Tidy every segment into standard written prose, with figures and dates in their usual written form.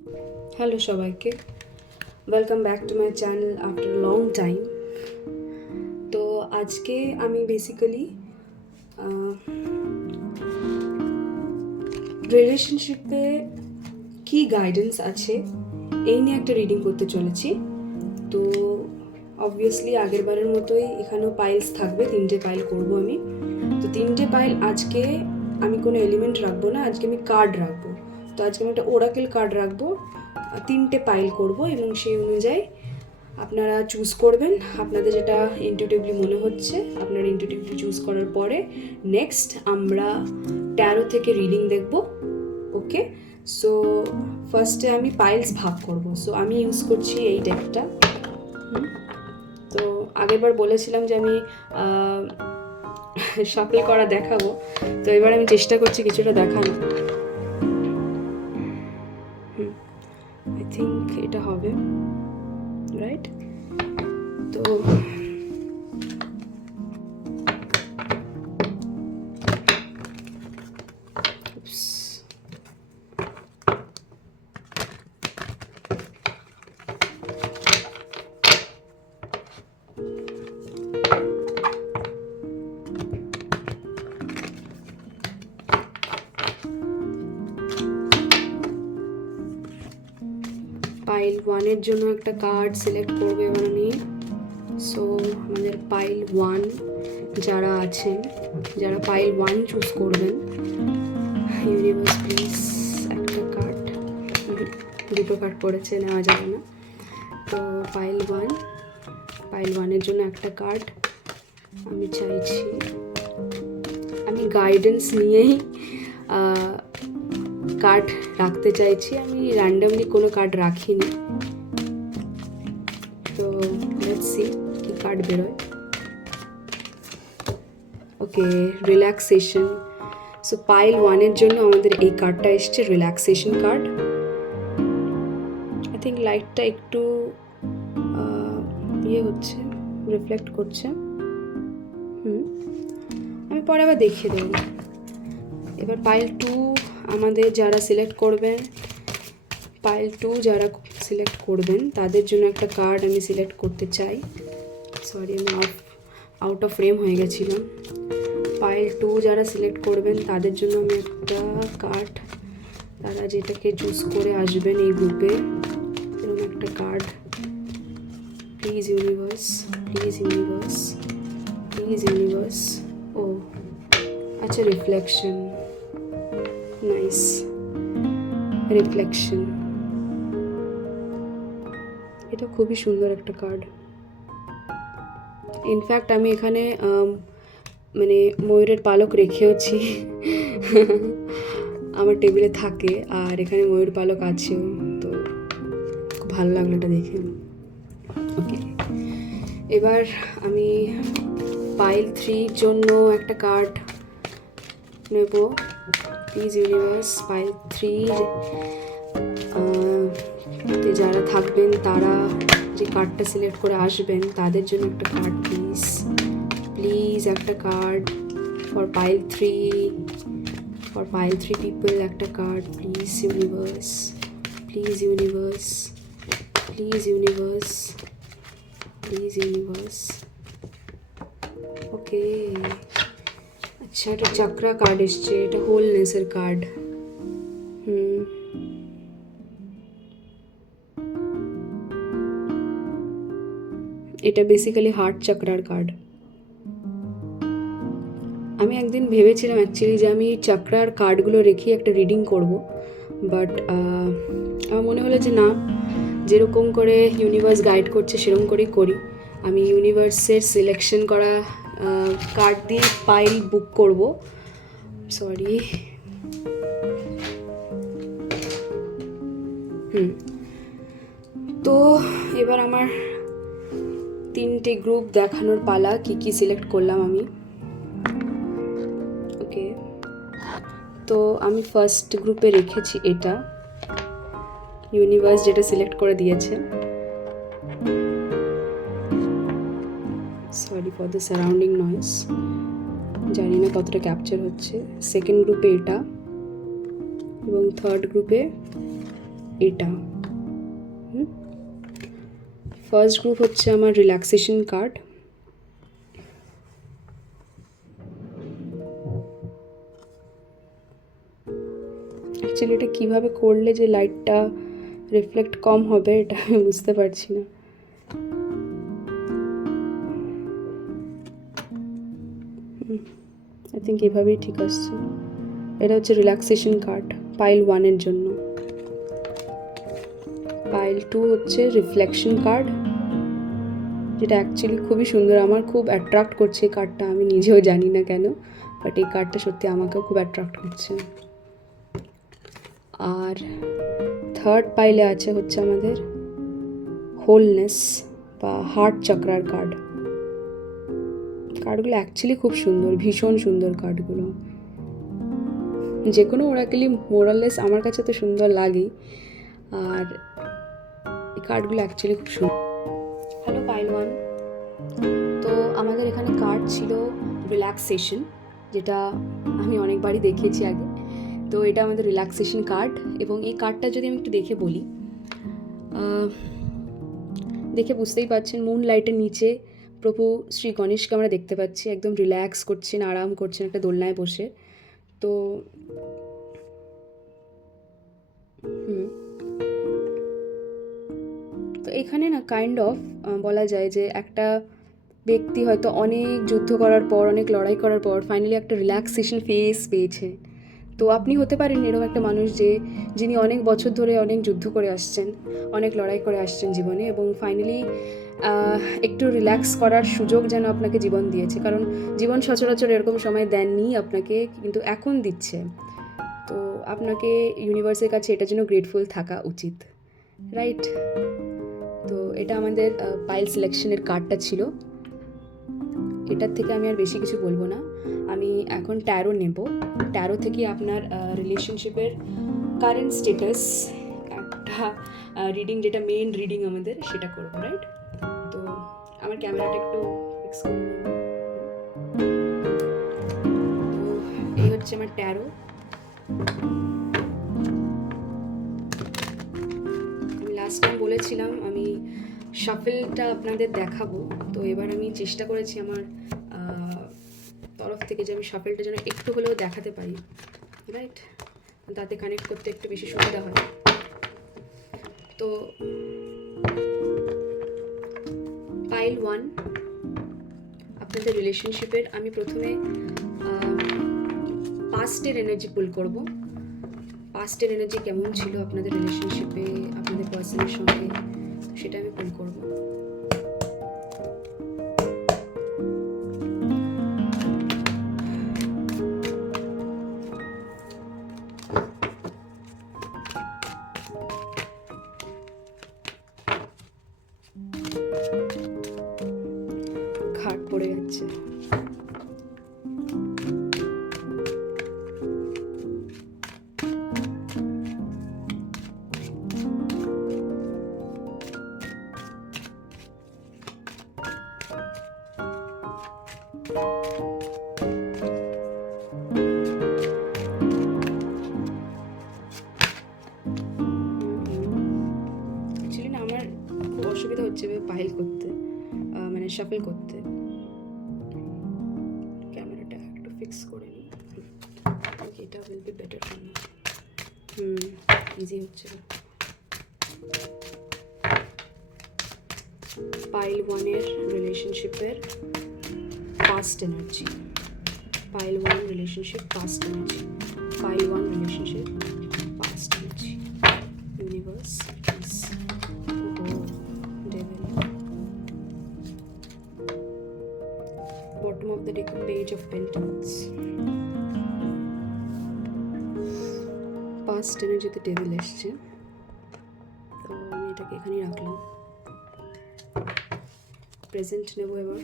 Hello সবাইকে, welcome back to my channel after long time. তো আজকে আমি বেসিক্যালি রিলেশনশিপে কী গাইডেন্স আছে এই নিয়ে একটা রিডিং করতে চলেছি। তো অবভিয়াসলি আগের বারের মতোই এখানেও পাইলস থাকবে, 3টে পাইল করব আমি। তো 3টে পাইল আজকে আমি কোনো এলিমেন্ট রাখবো না, আজকে আমি কার্ড রাখবো। তো আজকে আমি একটা ওরাকেল কার্ড রাখবো, 3টে পাইল করব এবং সেই অনুযায়ী আপনারা চুজ করবেন আপনাদের যেটা ইনটিউটিভলি মনে হচ্ছে। আপনারা ইনটিউটিভলি চুজ করার পরে নেক্সট আমরা ট্যারো থেকে রিডিং দেখব। ওকে, সো ফার্স্টে আমি পাইলস ভাগ করব। সো আমি ইউজ করছি এই ডেকটা। তো আগেরবার বলেছিলাম যে আমি শাফল করা দেখাবো, তো এবার আমি চেষ্টা করছি কিছুটা দেখানো। আই থিঙ্ক এটা হবে, রাইট? তো পাইল 1-এর জন্য একটা কার্ড সিলেক্ট করবো এবার আমি। সো আমাদের পাইল 1 যারা আছেন, যারা পাইল 1 চুজ করবেন, ইউনিভার্স প্লিজ একটা কার্ড, দুটো কার্ড পড়েছে, নেওয়া যাবে না। তো পাইল 1-এর জন্য একটা কার্ড আমি চাইছি। আমি গাইডেন্স নিয়েই কার্ড রাখতে চাইছি, আমি র্যান্ডামলি কোনো কার্ড রাখিনি। তো লেটস সি কি কার্ড বেরোয়। ওকে, রিল্যাক্সেশন। সো পাইল 1-এর জন্য আমাদের এই কার্ডটা এসছে, রিল্যাক্সেশন কার্ড। আই থিঙ্ক লাইটটা একটু ইয়ে হচ্ছে, রিফ্লেক্ট করছে। আমি পরে আবার দেখিয়ে দেবো। এবার পাইল 2 আমাদের যারা সিলেক্ট করবেন, পাইল 2 যারা সিলেক্ট করবেন তাদের জন্য একটা কার্ড আমি সিলেক্ট করতে চাই। সরি, আমি আউট অফ ফ্রেম হয়ে গেছিলাম। পাইল 2 যারা সিলেক্ট করবেন তাদের জন্য আমি একটা কার্ড, তারা যেটাকে চুজ করে আসবেন এই গ্রুপে, এরকম একটা card. Please universe, please universe, please universe. ও আচ্ছা, রিফ্লেকশন, নাইস, রিফ্লেকশন। এটা খুবই সুন্দর একটা কার্ড। ইনফ্যাক্ট আমি এখানে মানে ময়ূরের পালক রেখেওছি, আমার টেবিলে থাকে, আর এখানে ময়ূর পালক আছেও। তো খুব ভালো লাগলো এটা দেখে। ওকে, এবার আমি পাইল 3-র জন্য একটা কার্ড নেব। প্লিজ ইউনিভার্স, পাইল 3 যারা থাকবেন, তারা যে কার্ডটা সিলেক্ট করে আসবেন তাদের জন্য একটা কার্ড প্লিজ, প্লিজ একটা card for pile 3, for pile 3 people একটা card please universe, please universe, please universe, please universe. Okay, আচ্ছা, এটা চক্রা কার্ড এসছে, এটা হোলনেসের কার্ড। এটা বেসিক্যালি হার্ট চক্রার কার্ড। আমি একদিন ভেবেছিলাম অ্যাকচুয়ালি যে আমি চক্রার কার্ডগুলো রেখে একটা রিডিং করব, বাট আমার মনে হলো যে না, যেরকম করে ইউনিভার্স গাইড করছে সেরকম করেই করি। আমি ইউনিভার্সের সিলেকশন করা কার্ড দিয়ে পাইল বুক করব। সরি, তো এবার আমার 3টে গ্রুপ দেখানোর পালা, কি কি সিলেক্ট করলাম আমি। ওকে, তো আমি ফার্স্ট গ্রুপে রেখেছি এটা, ইউনিভার্স যেটা সিলেক্ট করে দিয়েছে। Sorry for the surrounding noise, জানি না কতটা ক্যাপচার হচ্ছে। সেকেন্ড গ্রুপে এটা, এবং থার্ড গ্রুপে এটা ফার্স্ট গ্রুপ হচ্ছে আমার রিল্যাক্সেশন কার্ড। অ্যাকচুয়ালি এটা কীভাবে করলে যে লাইটটা রিফ্লেক্ট কম হবে এটা আমি বুঝতে পারছি না। আই থিঙ্ক এভাবেই ঠিক আসছে। এটা হচ্ছে রিল্যাক্সেশন কার্ড পাইল 1-এর জন্য। পাইল 2 হচ্ছে রিফ্লেকশন কার্ড, যেটা অ্যাকচুয়ালি খুবই সুন্দর, আমার খুব অ্যাট্রাক্ট করছে এই কার্ডটা, আমি নিজেও জানি না কেন, বাট এই কার্ডটা সত্যি আমাকেও খুব অ্যাট্রাক্ট করছে। আর থার্ড পাইলে আছে হচ্ছে আমাদের হোলনেস বা হার্ট চক্রার কার্ড। কার্ডগুলো অ্যাকচুয়ালি খুব সুন্দর, ভীষণ সুন্দর কার্ডগুলো। যে কোনো ওরাকেলি মোরাললেস আমার কাছে তো সুন্দর লাগেই, আর এই কার্ডগুলো অ্যাকচুয়ালি খুব সুন্দর। হ্যালো পাইল 1, তো আমাদের এখানে কার্ড ছিল রিল্যাক্সেশন, যেটা আমি অনেকবারই দেখিয়েছি আগে। তো এটা আমাদের রিল্যাক্সেশন কার্ড, এবং এই কার্ডটা যদি আমি একটু দেখে বলি, দেখে বুঝতেই পারছেন মুন লাইটের নিচে প্রভু শ্রী গণেশকে আমরা দেখতে পাচ্ছি, একদম রিল্যাক্স করছেন, আরাম করছেন একটা দোলনায় বসে। তো তো এখানে না কাইন্ড অফ বলা যায় যে একটা ব্যক্তি হয়তো অনেক যুদ্ধ করার পর, অনেক লড়াই করার পর ফাইনালি একটা রিল্যাক্সেশন ফেজ পেয়েছে। তো আপনি হতে পারেন এরকম একটা মানুষ যিনি অনেক বছর ধরে অনেক যুদ্ধ করে আসছেন, অনেক লড়াই করে আসছেন জীবনে, এবং ফাইনালি একটু রিল্যাক্স করার সুযোগ যেন আপনাকে জীবন দিয়েছে। কারণ জীবন সচরাচর এরকম সময় দেননি আপনাকে, কিন্তু এখন দিচ্ছে। তো আপনাকে ইউনিভার্সের কাছে এটার জন্য গ্রেটফুল থাকা উচিত, রাইট? তো এটা আমাদের পাইল সিলেকশনের কার্ডটা ছিল। এটার থেকে আমি আর বেশি কিছু বলবো না, আমি এখন ট্যারো নেব। ট্যারো থেকে আপনার রিলেশনশিপের কারেন্ট স্টেটাস একটা রিডিং, যেটা মেন রিডিং আমাদের, সেটা করবো, রাইট? তো আমার ক্যামেরাটা একটু ফিক্স করে নেব। তো এই হচ্ছে আমার ট্যারো। আমি লাস্ট টাইম বলেছিলাম আমি শাফেলটা আপনাদের দেখাবো, তো এবার আমি চেষ্টা করেছি আমার তরফ থেকে যে আমি শাফেলটা যেন একটু হলেও দেখাতে পারি, রাইট? তাতে কানেক্ট করতে একটু বেশি সুবিধা হয়। তো পাইল 1 আপনাদের রিলেশনশিপের, আমি প্রথমে পাস্টের এনার্জি পুল করব। পাস্টের এনার্জি কেমন ছিল আপনাদের রিলেশনশিপে, আপনাদের পার্সনের সঙ্গে, সেটা আমি পুল করব। ঘাট পড়ে যাচ্ছে। অ্যাকচুয়ালি না আমার খুব অসুবিধা হচ্ছে পাইল করতে, মানে শাফেল করতে। ক্যামেরাটা একটু ফিক্স করে নিই, এটা will be better for me. Easy হচ্ছে। পাইল 1-এর রিলেশনশিপের past energy, pile 1 relationship past energy, pile 1 relationship past energy, universe, peace, devil, bottom of the deck, page of pentacles. Past এনার্জিতে ডেভিল এসছে, তো আমি এটাকে এখানেই রাখলাম। প্রেজেন্ট নেব এবার,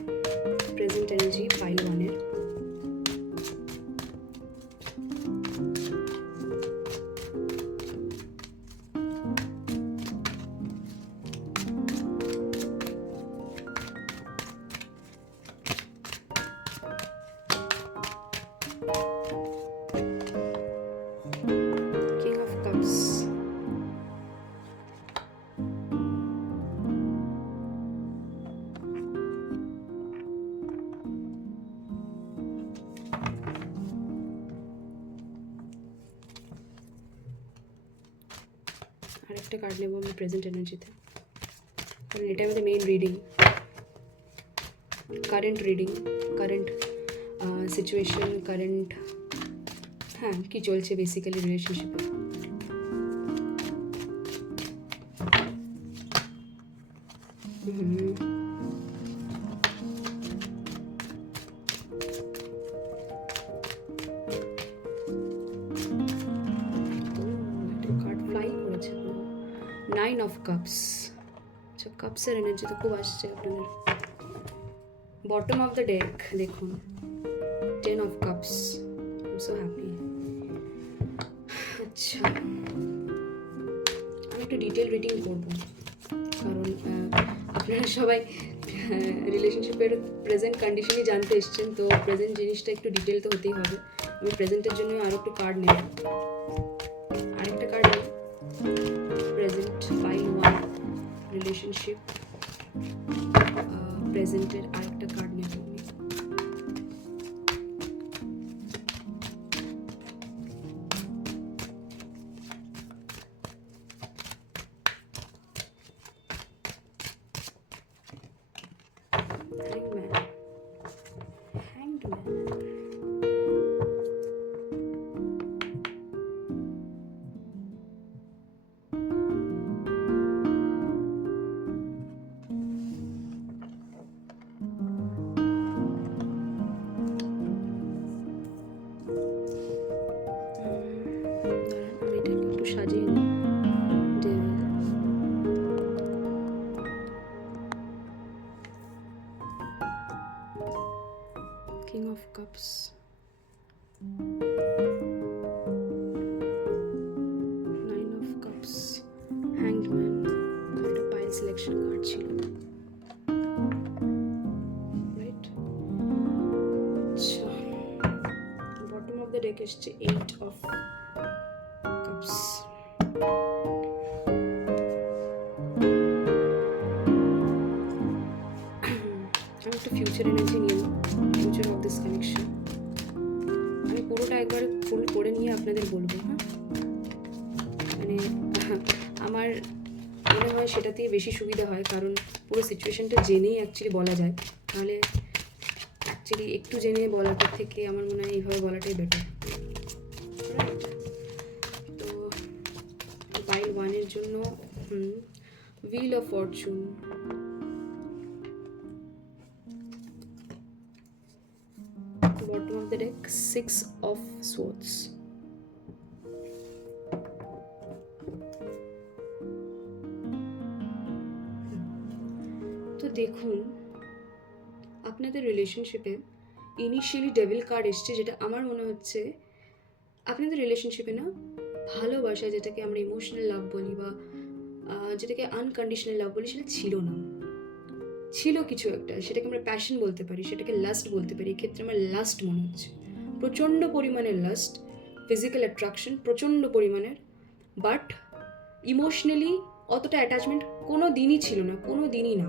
প্রেজেন্ট এনার্জি পাইল 1-এর। King of Cups, আরেকটা কার্ড নেবো আমি প্রেজেন্ট এনার্জিতে, কারণ এটা আমাদের main reading, current reading, current situation, current হ্যাঁ কী চলছে বেসিক্যালি রিলেশনশিপে। কার্ড ফ্লাই করেছে, 9 অফ কাপস। আচ্ছা, কাপসের এনার্জি তো খুব আসছে আপনাদের। বটম অফ দ্য ডেক দেখুন, 10 of cups, I am so happy. আচ্ছা, আমি একটু ডিটেল রিডিং করবো, কারণ আপনারা সবাই রিলেশনশিপের প্রেজেন্ট কন্ডিশনই জানতে এসছেন, তো প্রেজেন্ট জিনিসটা একটু ডিটেল তো হতেই হবে। আমি প্রেজেন্টের জন্য আরও একটু কার্ড নেব, আরেকটা কার্ড নেব প্রেজেন্ট পাইল 1 রিলেশনশিপ, প্রেজেন্টের আরেকটা কার্ড নেব আমি। Hanged Man. আমি এটাকে একটু সাজিয়ে নিই। King of cups, 9 of cups, hanged man, একটা পাইল সিলেকশন কার্ড ছিল, রাইট? আচ্ছা, বটম অফ দ্য ডেক এসছে 8 অফ কাপস। আমি একটা ফিউচার এনার্জি নিয়ে নিই, ফিউচার অফ দিস কানেকশন। আমি পুরোটা একবার ফুল করে নিয়ে আপনাদের বলবো, হ্যাঁ? মানে আমার মনে হয় সেটাতেই বেশি সুবিধা হয়, কারণ পুরো সিচুয়েশনটা জেনেই অ্যাকচুয়ালি বলা যায়, তাহলে অ্যাকচুয়ালি একটু জেনে বলাটার থেকে আমার মনে হয় এইভাবে বলাটাই বেটার, রাইট? তো পাইল 1-এর জন্য wheel of Fortune, bottom of the deck 6 of swords, তো দেখুন আপনাদের রিলেশনশিপে ইনিশিয়ালি ডেভিল কার্ড এসছে, যেটা আমার মনে হচ্ছে আপনাদের রিলেশনশিপে না ভালোবাসা, যেটাকে আমরা ইমোশনাল লাভ বলি বা যেটাকে আনকন্ডিশনাল লাভ বলি, সেটা ছিল না, ছিল কিছু একটা, সেটাকে আমরা প্যাশন বলতে পারি, সেটাকে লাস্ট বলতে পারি। এক্ষেত্রে আমার লাস্ট মনে হচ্ছে, প্রচণ্ড পরিমাণের লাস্ট, ফিজিক্যাল অ্যাট্রাকশন প্রচণ্ড পরিমাণের, বাট ইমোশনালি অতটা অ্যাটাচমেন্ট কোনো দিনই ছিল না, কোনো দিনই না।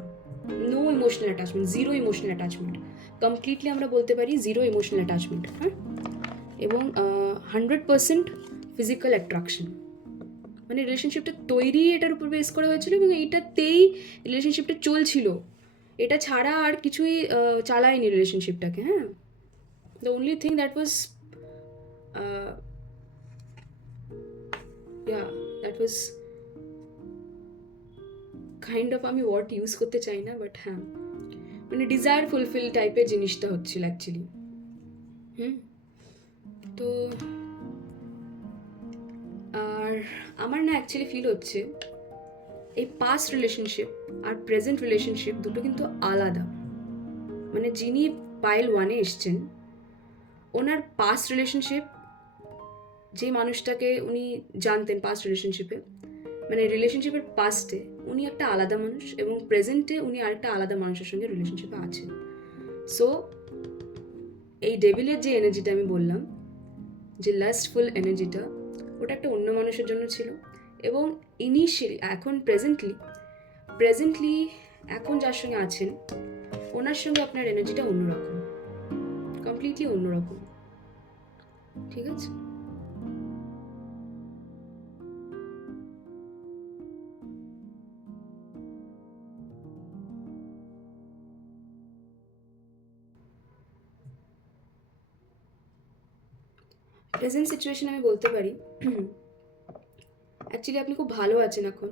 No emotional attachment, zero emotional attachment, completely আমরা বলতে পারি জিরো ইমোশনাল অ্যাটাচমেন্ট, হ্যাঁ? এবং 100% ফিজিক্যাল অ্যাট্রাকশন, মানে রিলেশনশিপটা তৈরি এটার উপর বেস করা হয়েছিল এবং এইটাতেই রিলেশনশিপটা চলছিল, এটা ছাড়া আর কিছুই চালায়নি রিলেশনশিপটাকে, হ্যাঁ? The only thing that was that was kind of, আমি ওয়ার্ড ইউজ করতে চাই না, বাট হ্যাঁ মানে ডিজায়ার ফুলফিল টাইপের জিনিসটা হচ্ছিল অ্যাকচুয়ালি। তো আর আমার না অ্যাকচুয়ালি ফিল হচ্ছে এই পাস্ট রিলেশনশিপ আর প্রেজেন্ট রিলেশনশিপ দুটো কিন্তু আলাদা। মানে যিনি পাইল 1-এ এসছেন, ওনার পাস্ট রিলেশনশিপ, যে মানুষটাকে উনি জানতেন পাস্ট রিলেশনশিপে, মানে রিলেশনশিপের পাস্টে উনি একটা আলাদা মানুষ এবং প্রেজেন্টে উনি আরেকটা আলাদা মানুষের সঙ্গে রিলেশনশিপে আছেন। সো এই ডেভিলের যে এনার্জিটা আমি বললাম, যে লাস্টফুল এনার্জিটা, ওটা একটা অন্য মানুষের জন্য ছিল। এবং ইনিশিয়ালি এখন প্রেজেন্টলি এখন যার সঙ্গে আছেন, ওনার সঙ্গে আপনার এনার্জিটা অন্যরকম, কমপ্লিটলি অন্যরকম, ঠিক আছে? প্রেজেন্ট সিচুয়েশন আমি বলতে পারি অ্যাকচুয়ালি আপনি খুব ভালো আছেন এখন।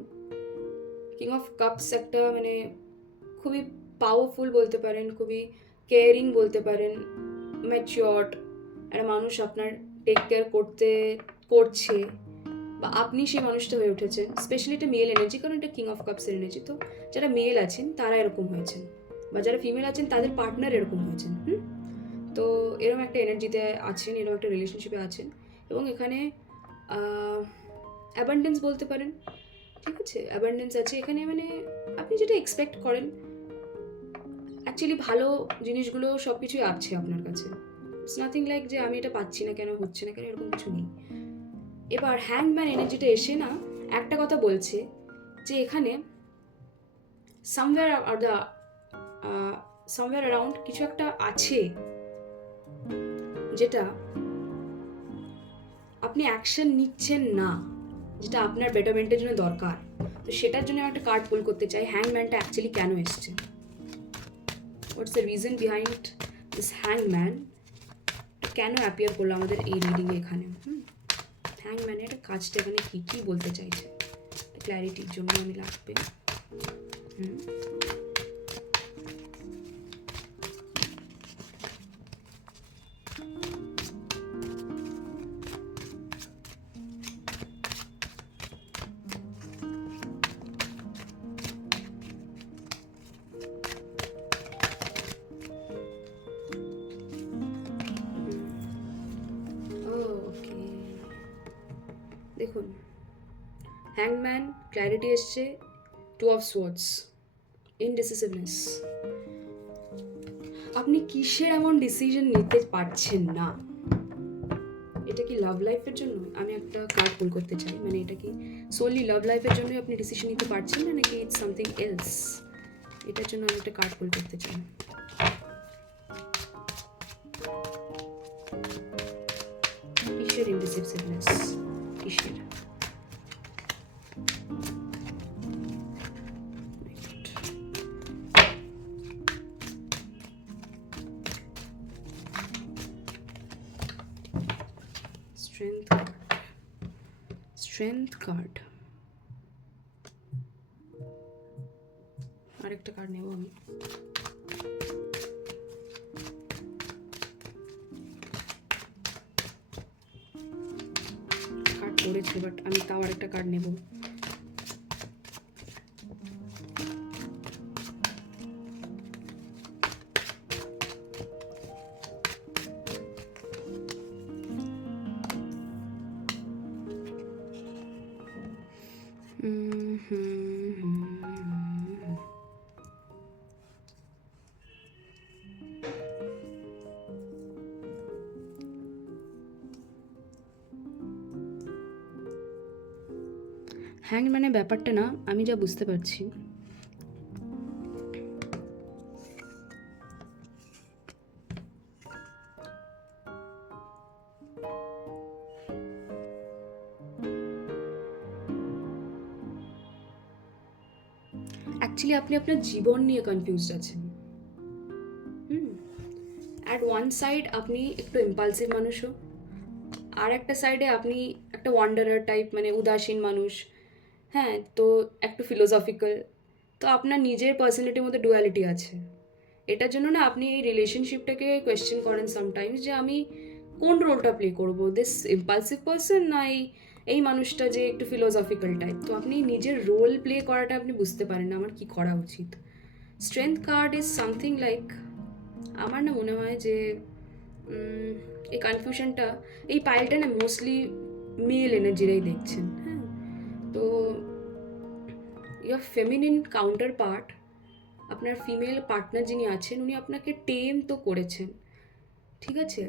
কিং অফ কাপস একটা মানে খুবই পাওয়ারফুল বলতে পারেন, খুবই কেয়ারিং বলতে পারেন, ম্যাচিওর্ড একটা মানুষ আপনার টেক কেয়ার করছে, বা আপনি সেই মানুষটা হয়ে উঠেছেন। স্পেশালি এটা মেল এনার্জি, কারণ এটা কিং অফ কাপসের এনার্জি। তো যারা মেল আছেন তারা এরকম হয়েছেন, বা যারা ফিমেল আছেন তাদের পার্টনার এরকম হয়েছেন। তো এরকম একটা এনার্জিতে আছেন, এরকম একটা রিলেশনশিপে আছেন, এবং এখানে অ্যাবান্ডেন্স বলতে পারেন। ঠিক আছে, অ্যাবান্ডেন্স আছে এখানে, মানে আপনি যেটা এক্সপেক্ট করেন অ্যাকচুয়ালি ভালো জিনিসগুলো সব কিছুই আছে আপনার কাছে। ইটস নাথিং লাইক যে আমি এটা পাচ্ছি না কেন, হচ্ছে না কেন, এরকম কিছু নেই। এবার হ্যাংম্যান এনার্জিটা এসে না একটা কথা বলছে যে এখানে সামওয়্যার অ্যারাউন্ড কিছু একটা আছে যেটা আপনি অ্যাকশন নিচ্ছেন না, যেটা আপনার বেটারমেন্টের জন্য দরকার। তো সেটার জন্য একটা কার্ড পুল করতে চাই, হ্যাংম্যানটা অ্যাকচুয়ালি কেন এসছে, what's the reason behind this হ্যাংম্যান, কেন অ্যাপিয়ার করলো আমাদের এই রিডিংয়ে এখানে। হ্যাংম্যানের একটা কাজটা এখানে কী কী বলতে চাইছে, ক্ল্যারিটির জন্য আমি লাগবে। দেখুন, হ্যাংম্যান ক্ল্যারিটি এসছে, টু অফ সোয়ার্ডস, ইনডিসিসিভনেস। আপনি কিসের এমন ডিসিশন নিতে পারছেন না? এটা কি লাভ লাইফের জন্য? আমি একটা কার্ড পুল করতে চাই, মানে এটা কি সোলি লাভ লাইফের জন্যই আপনি ডিসিশন নিতে পারছেন না, নাকি ইটস সামথিং এলস? এটার জন্য আমি একটা কার্ড পুল করতে চাই। কিসের ইনডিসিসিভনেস, কিসের? স্ট্রেংথ কার্ড, আরেকটা কার্ড নেব আমি। কার্ড পড়েছে, বাট আমি তাও আরেকটা কার্ড নেব। হ্যাংম্যানের ব্যাপারটা না আমি যা বুঝতে পারছি, অ্যাকচুয়ালি আপনি আপনার জীবন নিয়ে কনফিউজড আছেন। অ্যাট ওয়ান সাইড আপনি একটু ইম্পালসিভ মানুষও, আর একটা সাইডে আপনি একটা ওয়ান্ডারার টাইপ, মানে উদাসীন মানুষ। হ্যাঁ, তো একটু ফিলোসফিক্যাল। তো আপনার নিজের পার্সোনালিটির মধ্যে ডুয়ালিটি আছে। এটার জন্য না আপনি এই রিলেশনশিপটাকে কোয়েশ্চেন করেন সামটাইমস, যে আমি কোন রোলটা প্লে করবো, দিস ইম্পালসিভ পার্সন না এই মানুষটা যে একটু ফিলোসফিক্যাল টাইপ। তো আপনি নিজের রোল প্লে করাটা আপনি বুঝতে পারেন না আমার কি করা উচিত। Strength card is something like, আমার না মনে হয় যে এই কনফিউশনটা, এই পাইলটা না মোস্টলি মেল এনার্জিরাই দেখছেন। হ্যাঁ, তো ইয়ার ফেমিনিন কাউন্টার পার্ট, আপনার ফিমেল পার্টনার যিনি আছেন, উনি আপনাকে টেম তো করেছেন, ঠিক আছে,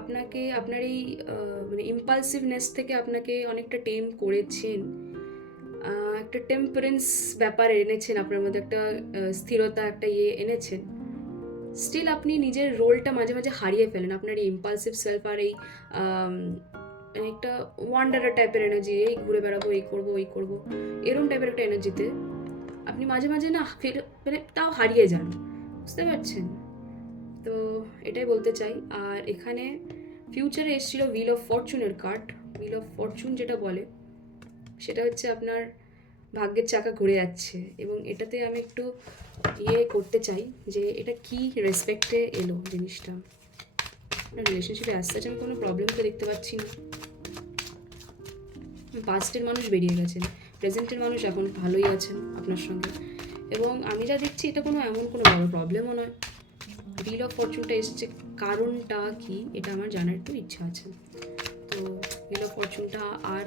আপনাকে আপনার এই মানে ইম্পালসিভনেস থেকে আপনাকে অনেকটা টেম করেছেন, একটা টেম্পারেন্স ব্যাপার এনেছেন আপনার মধ্যে, একটা স্থিরতা, একটা এনেছেন। স্টিল আপনি নিজের রোলটা মাঝে মাঝে হারিয়ে ফেলেন, আপনার এই ইম্পালসিভ সেলফ আর এই একটা ওয়ান্ডারার টাইপের এনার্জি, এই ঘুরে বেড়াবো, এই করবো ওই করবো, এরকম টাইপের একটা এনার্জিতে আপনি মাঝে মাঝে না ফের মানে তাও হারিয়ে যান, বুঝতে পারছেন? তো এটাই বলতে চাই। আর এখানে ফিউচারে এসেছিল হুইল অফ ফরচুনের কার্ড। হুইল অফ ফরচুন যেটা বলে সেটা হচ্ছে আপনার ভাগ্যের চাকা ঘুরে যাচ্ছে, এবং এটাতে আমি একটু করতে চাই যে এটা কি রেসপেক্টে এলো জিনিসটা। রিলেশনশিপে আসতে আমি কোনো প্রবলেম তো দেখতে পাচ্ছি না। পাস্টের মানুষ বেরিয়ে গেছেন, প্রেজেন্টের মানুষ এখন ভালোই আছেন আপনার সঙ্গে, এবং আমি যা দেখছি এটা কোনো এমন কোনো বড় প্রবলেমও নয়। হুইল অফ ফরচুনটা এসছে, কারণটা কি এটা আমার জানার একটু ইচ্ছা আছে। তো হুইল অফ ফরচুনটা আর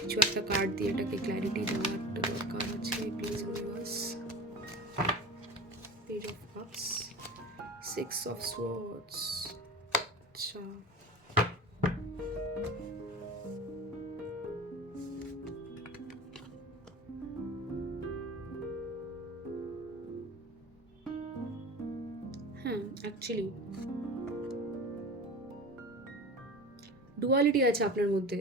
কিছু একটা কার্ড দিয়ে এটাকে ক্ল্যারিটি দেওয়ার একটা দরকার আছে। Please universe. Page of cups, six of swords. আচ্ছা, হ্যাঁ অ্যাকচুয়ালি ডুয়ালিটি আছে আপনার মধ্যে।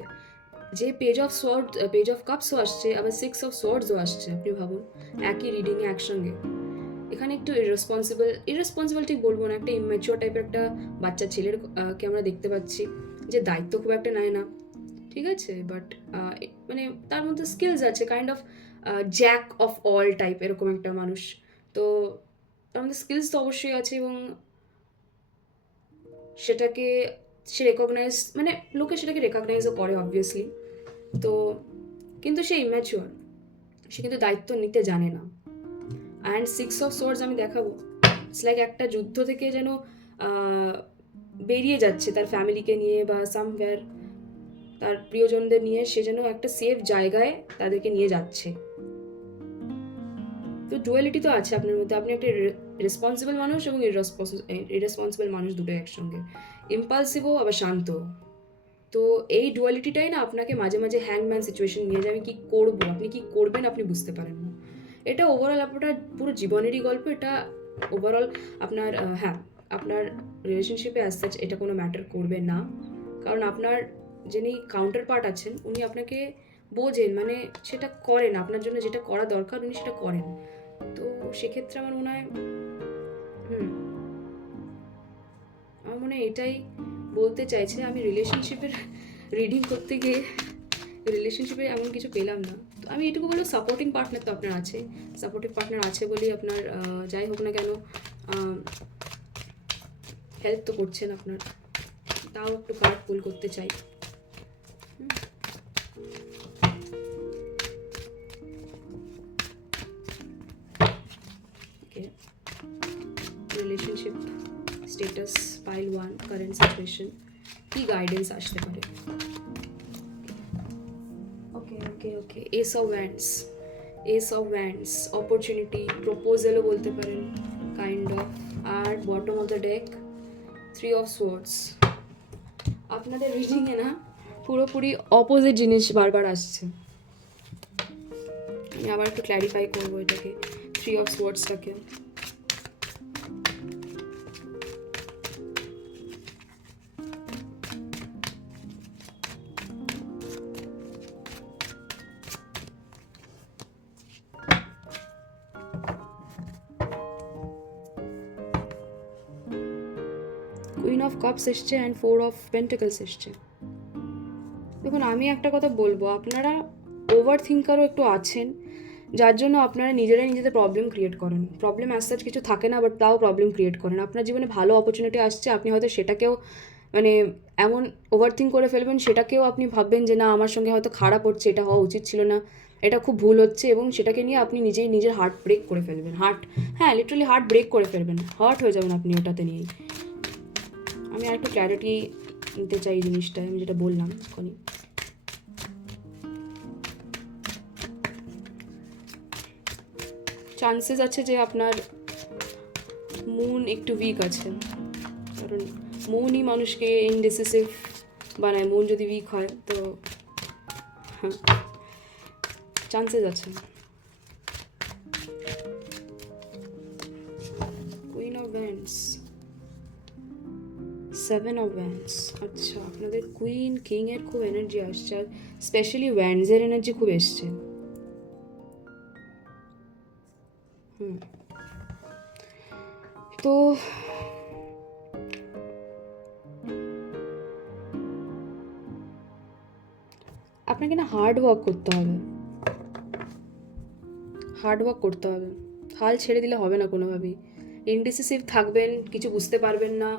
যে page of sword, page of কাপসও আসছে, আবার সিক্স অফ সোয়ার্ডসও আসছে। আপনি ভাবুন একই রিডিংয়ে একসঙ্গে। এখানে একটু ইরেসপন্সিবল ঠিক বলবো না, একটা ইম্যাচিওর টাইপের একটা বাচ্চা ছেলের কে আমরা দেখতে পাচ্ছি, যে দায়িত্ব খুব একটা নেয় না, ঠিক আছে, বাট মানে তার মধ্যে স্কিলস আছে, kind of Jack of all type এরকম একটা মানুষ। তো তার মধ্যে স্কিলস তো অবশ্যই আছে, এবং সেটাকে সে রেকগনাইজ, মানে লোকে সেটাকে রেকগনাইজও করে অবভিয়াসলি। তো কিন্তু সে ইম্যাচিওর, সে কিন্তু দায়িত্ব নিতে জানে না। অ্যান্ড সিক্স অফ সোর্ডস আমি দেখাবো, ইটস লাইক একটা যুদ্ধ থেকে যেন বেরিয়ে যাচ্ছে তার ফ্যামিলিকে নিয়ে বা সামওয়্যার তার প্রিয়জনদের নিয়ে, সে যেন একটা সেফ জায়গায় তাদেরকে নিয়ে যাচ্ছে। তো ডুয়ালিটি তো আছে আপনার মধ্যে, আপনি একটা রেসপন্সিবল মানুষ এবং ইরেসপন্সিবল মানুষ দুটো একসঙ্গে, ইম্পালসিভও আবার শান্ত। তো এই ডুয়ালিটিটাই না আপনাকে মাঝে মাঝে হ্যাংম্যান সিচুয়েশন নিয়ে যায়, আমি কী করবো, আপনি কী করবেন আপনি বুঝতে পারেন না। এটা ওভারঅল আপনার পুরো জীবনেরই গল্প এটা ওভারঅল আপনার। হ্যাঁ, আপনার রিলেশনশিপে আসতে এটা কোনো ম্যাটার করবে না, কারণ আপনার যিনি কাউন্টার পার্ট আছেন উনি আপনাকে বোঝেন, মানে সেটা করেন আপনার জন্য, যেটা করা দরকার উনি সেটা করেন। তো সেক্ষেত্রে আমার মনে হয় আমার মনে হয় এটাই বলতে চাইছে। আমি রিলেশনশিপের রিডিং করতে গিয়ে রিলেশনশিপে এমন কিছু পেলাম না। তো আমি এটুকু বলবো, সাপোর্টিং পার্টনার তো আপনার আছে, সাপোর্টিভ পার্টনার আছে বলেই আপনার যাই হোক না কেন হেল্প তো করছেন আপনার। তাও একটু কার্ড পুল করতে চাই। Okay, relationship status pile 1, current situation, কি গাইডেন্স আসতে পারে। Okay, ace of wands, opportunity, প্রপোজালও বলতে পারেন কাইন্ড অফ। আর bottom of the deck, three of swords. আপনাদের রিডিংয়ে না পুরোপুরি অপোজিট জিনিস বারবার আসছে। আমি আবার একটু ক্ল্যারিফাই করবো এটাকে, থ্রি অফ সোর্ডসটাকে। কুইন অফ কাপস এসছে অ্যান্ড ফোর অফ পেন্টিকলস এসছে। দেখুন আমি একটা কথা বলবো, আপনারা ওভার থিঙ্কারও একটু আছেন, যার জন্য আপনারা নিজেরাই নিজেদের প্রবলেম ক্রিয়েট করেন। প্রবলেম অ্যাজ সাচ কিছু থাকে না, বাট তাও প্রবলেম ক্রিয়েট করেন। আপনার জীবনে ভালো অপরচুনিটি আসছে, আপনি হয়তো সেটাকেও মানে এমন ওভার থিঙ্ক করে ফেলবেন, সেটাকেও আপনি ভাববেন যে না আমার সঙ্গে হয়তো খারাপ হচ্ছে, এটা হওয়া উচিত ছিল না, এটা খুব ভুল হচ্ছে, এবং সেটাকে নিয়ে আপনি নিজেই নিজের হার্ট ব্রেক করে ফেলবেন। হ্যাঁ লিটারালি হার্ট ব্রেক করে ফেলবেন, হার্ট হয়ে যাবেন আপনি ওটাতে নিয়েই। আমি আর একটু ক্ল্যারিটি নিতে চাই জিনিসটা, আমি যেটা বললাম এখনই। চান্সেস আছে যে আপনার মুন একটু উইক আছে, কারণ মুনই মানুষকে ইনডিসিসিভ বানায়। মুন যদি উইক হয় তো হ্যাঁ চান্সেস আছে। Queen of wands, seven of wands. আচ্ছা, আপনাদের কুইন কিংয়ের খুব এনার্জি আসছে, আর স্পেশালি ওয়ান্ডসের এনার্জি খুব এসছে। তো আপনাকে না হার্ড ওয়ার্ক করতে হবে, হার্ড ওয়ার্ক করতে হবে। হাল ছেড়ে দিলে হবে না কোনোভাবেই। ইনডিসিসিভ থাকবেন, কিছু বুঝতে পারবেন না,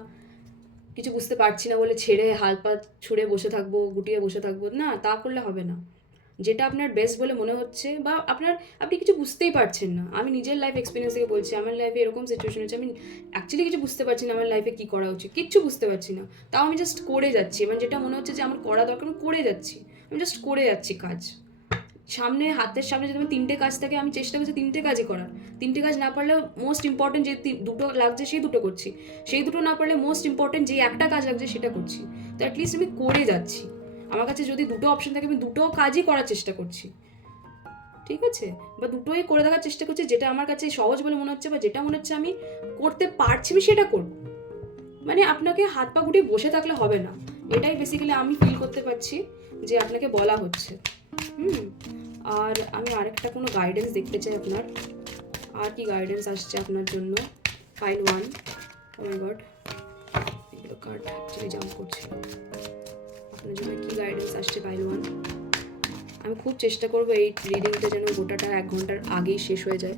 কিছু বুঝতে পারছি না বলে ছেড়ে হাল পা ছুঁড়ে বসে থাকবো, গুটিয়ে বসে থাকবো, না, তা করলে হবে না। যেটা আপনার বেস্ট বলে মনে হচ্ছে বা আপনি কিছু বুঝতেই পারছেন না, আমি নিজের লাইফ এক্সপিরিয়েন্স থেকে বলছি, আমার লাইফে এরকম সিচুয়েশন হচ্ছে আমি অ্যাকচুয়ালি কিছু বুঝতে পারছি না আমার লাইফে কী করা উচিত, কিচ্ছু বুঝতে পারছি না, তাও আমি জাস্ট করে যাচ্ছি। এবার যেটা মনে হচ্ছে যে আমার করা দরকার আমি করে যাচ্ছি, আমি জাস্ট করে যাচ্ছি কাজ। সামনে হাতের সামনে যদি আমার 3টে কাজ থাকে আমি চেষ্টা করছি 3টে কাজই করার। 3টে কাজ না পারলেও মোস্ট ইম্পর্টেন্ট যে 2টো লাগছে সেই 2টো করছি, সেই 2টো না পারলে মোস্ট ইম্পর্টেন্ট যে একটা কাজ লাগছে সেটা করছি। তো অ্যাটলিস্ট আমি করে যাচ্ছি। আমার কাছে যদি 2টো অপশন থাকে আমি 2টো কাজই করার চেষ্টা করছি, ঠিক আছে, বা 2টোই করে দেখার চেষ্টা করছি। যেটা আমার কাছে সহজ বলে মনে হচ্ছে বা যেটা মনে হচ্ছে আমি করতে পারছি আমি সেটা করব। মানে আপনাকে হাত পা গুটিয়ে বসে থাকলে হবে না, এটাই বেসিক্যালি আমি ফিল করতে পারছি যে আপনাকে বলা হচ্ছে। আর আমি আরেকটা কোনো গাইডেন্স দেখতে চাই আপনার, আর কি গাইডেন্স আসছে আপনার জন্য। ফাইল 1, ও মাই গড, এগুলো কার্ড অ্যাকচুয়ালি জাম্প করছিল। আপনার জন্য কি গাইডেন্স আসছে ফাইল 1? আমি খুব চেষ্টা করবো এই রিডিংটা যেন গোটাটা 1 ঘন্টার আগেই শেষ হয়ে যায়।